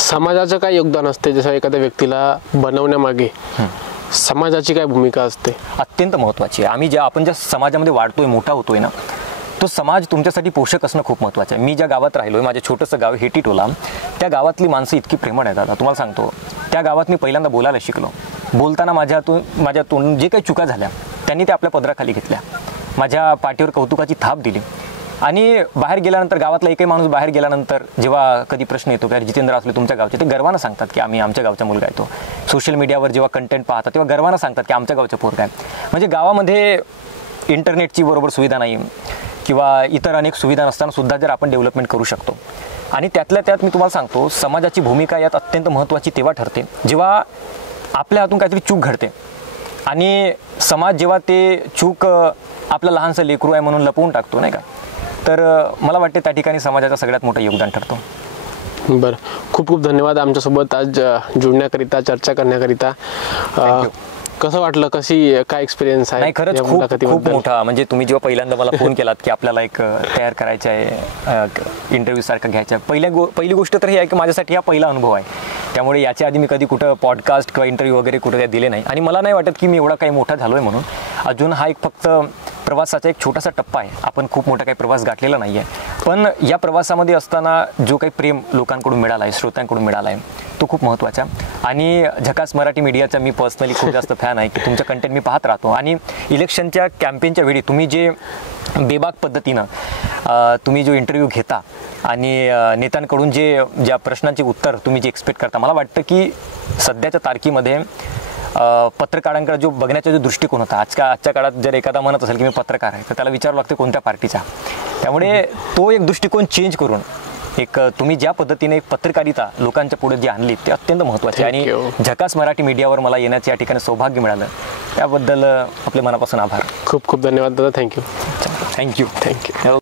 समाजाचं काय योगदान असते, जसं एखाद्या व्यक्तीला बनवण्यामागे समाजाची काय भूमिका असते? अत्यंत महत्त्वाची आहे. आपण ज्या समाजामध्ये वाढतोय, मोठा होतोय ना, तो समाज तुमच्यासाठी पोषक असणं खूप महत्त्वाचं आहे. मी ज्या गावात राहिलोय, माझं छोटंसं गाव हेटीटोला, त्या गावातली माणसं इतकी प्रेमळ आहेत दादा, तुम्हाला सांगतो. त्या गावात मी पहिल्यांदा बोलायला शिकलो. बोलताना माझ्यातून जे काही चुका झाल्या त्यांनी त्या आपल्या पदराखाली घेतल्या, माझ्या पाठीवर कौतुकाची थाप दिली. आणि बाहेर गेल्यानंतर, गावातला एकही माणूस बाहेर गेल्यानंतर जेव्हा कधी प्रश्न येतो की जितेंद्र असले तुमच्या गावचे, ते गर्वानं सांगतात की आम्ही आमच्या गावचा मुलगा आहे. तो सोशल मीडियावर जेव्हा कंटेंट पाहतात तेव्हा गर्वानं सांगतात की आमच्या गावचा पोरगा आहे. म्हणजे गावामध्ये इंटरनेटची बरोबर सुविधा नाही किंवा इतर अनेक सुविधा नसताना सुद्धा जर आपण डेव्हलपमेंट करू शकतो. आणि त्यातल्या त्यात मी तुम्हाला सांगतो, समाजाची भूमिका यात अत्यंत महत्त्वाची तेव्हा ठरते जेव्हा आपल्या हातून काहीतरी चूक घडते आणि समाज जेव्हा ते चूक आपलं लहानसं लेकरू आहे म्हणून लपवून टाकतो, नाही का. तर मला वाटते त्या ठिकाणी समाजाचं सगळ्यात मोठं योगदान ठरतो. बरं, खूप खूप धन्यवाद आमच्यासोबत आज जुळण्याकरिता, चर्चा करण्याकरिता. कसं वाटलं, काय एक्सपिरियन्स आहे? नाही, खरंच खूप मोठा. म्हणजे तुम्ही जेव्हा पहिल्यांदा मला फोन केलात की आपल्याला एक तयार करायचं आहे, इंटरव्ह्यू सारखं घ्यायचं आहे, पहिली गोष्ट तर ही आहे की माझ्यासाठी हा पहिला अनुभव आहे. त्यामुळे याच्या आधी मी कधी कुठं पॉडकास्ट किंवा इंटरव्ह्यू वगैरे कुठं दिले नाही. आणि मला नाही वाटत की मी एवढा काही मोठा झालो आहे म्हणून. अजून हा एक फक्त प्रवासाचा एक छोटासा टप्पा आहे. आपण खूप मोठा काही प्रवास गाठलेला नाही आहे, पण या प्रवासामध्ये असताना जो काही प्रेम लोकांकडून मिळाला आहे, श्रोत्यांकडून मिळाला आहे, तो खूप महत्त्वाचा. आणि झकास मराठी मीडियाचा मी पर्सनली खूप जास्त फॅन आहे की तुमचं कंटेंट मी पाहत राहतो. आणि इलेक्शनच्या कॅम्पेनच्या वेळी तुम्ही जे बेबाक पद्धतीनं तुम्ही जो इंटरव्ह्यू घेता आणि नेत्यांकडून ज्या प्रश्नांचे उत्तर तुम्ही जे एक्सपेक्ट करता, मला वाटतं की सध्याच्या तारखेमध्ये पत्रकारांकडे जो बघण्याचा जो दृष्टिकोन होता, आजच्या काळात जर एखादा म्हणत असेल की मी पत्रकार आहे, तर त्याला विचारावं लागतं कोणत्या पार्टीचा. त्यामुळे तो एक दृष्टिकोन चेंज करून एक तुम्ही ज्या पद्धतीने पत्रकारिता लोकांच्या पुढे जी आणली ते अत्यंत महत्त्वाचे Thank आणि you. झकास मराठी मीडियावर मला येण्याचं या ठिकाणी सौभाग्य मिळालं त्याबद्दल आपले मनापासून आभार. खूप खूप धन्यवाद दादा. थँक्यू. थँक्यू. थँक्यू.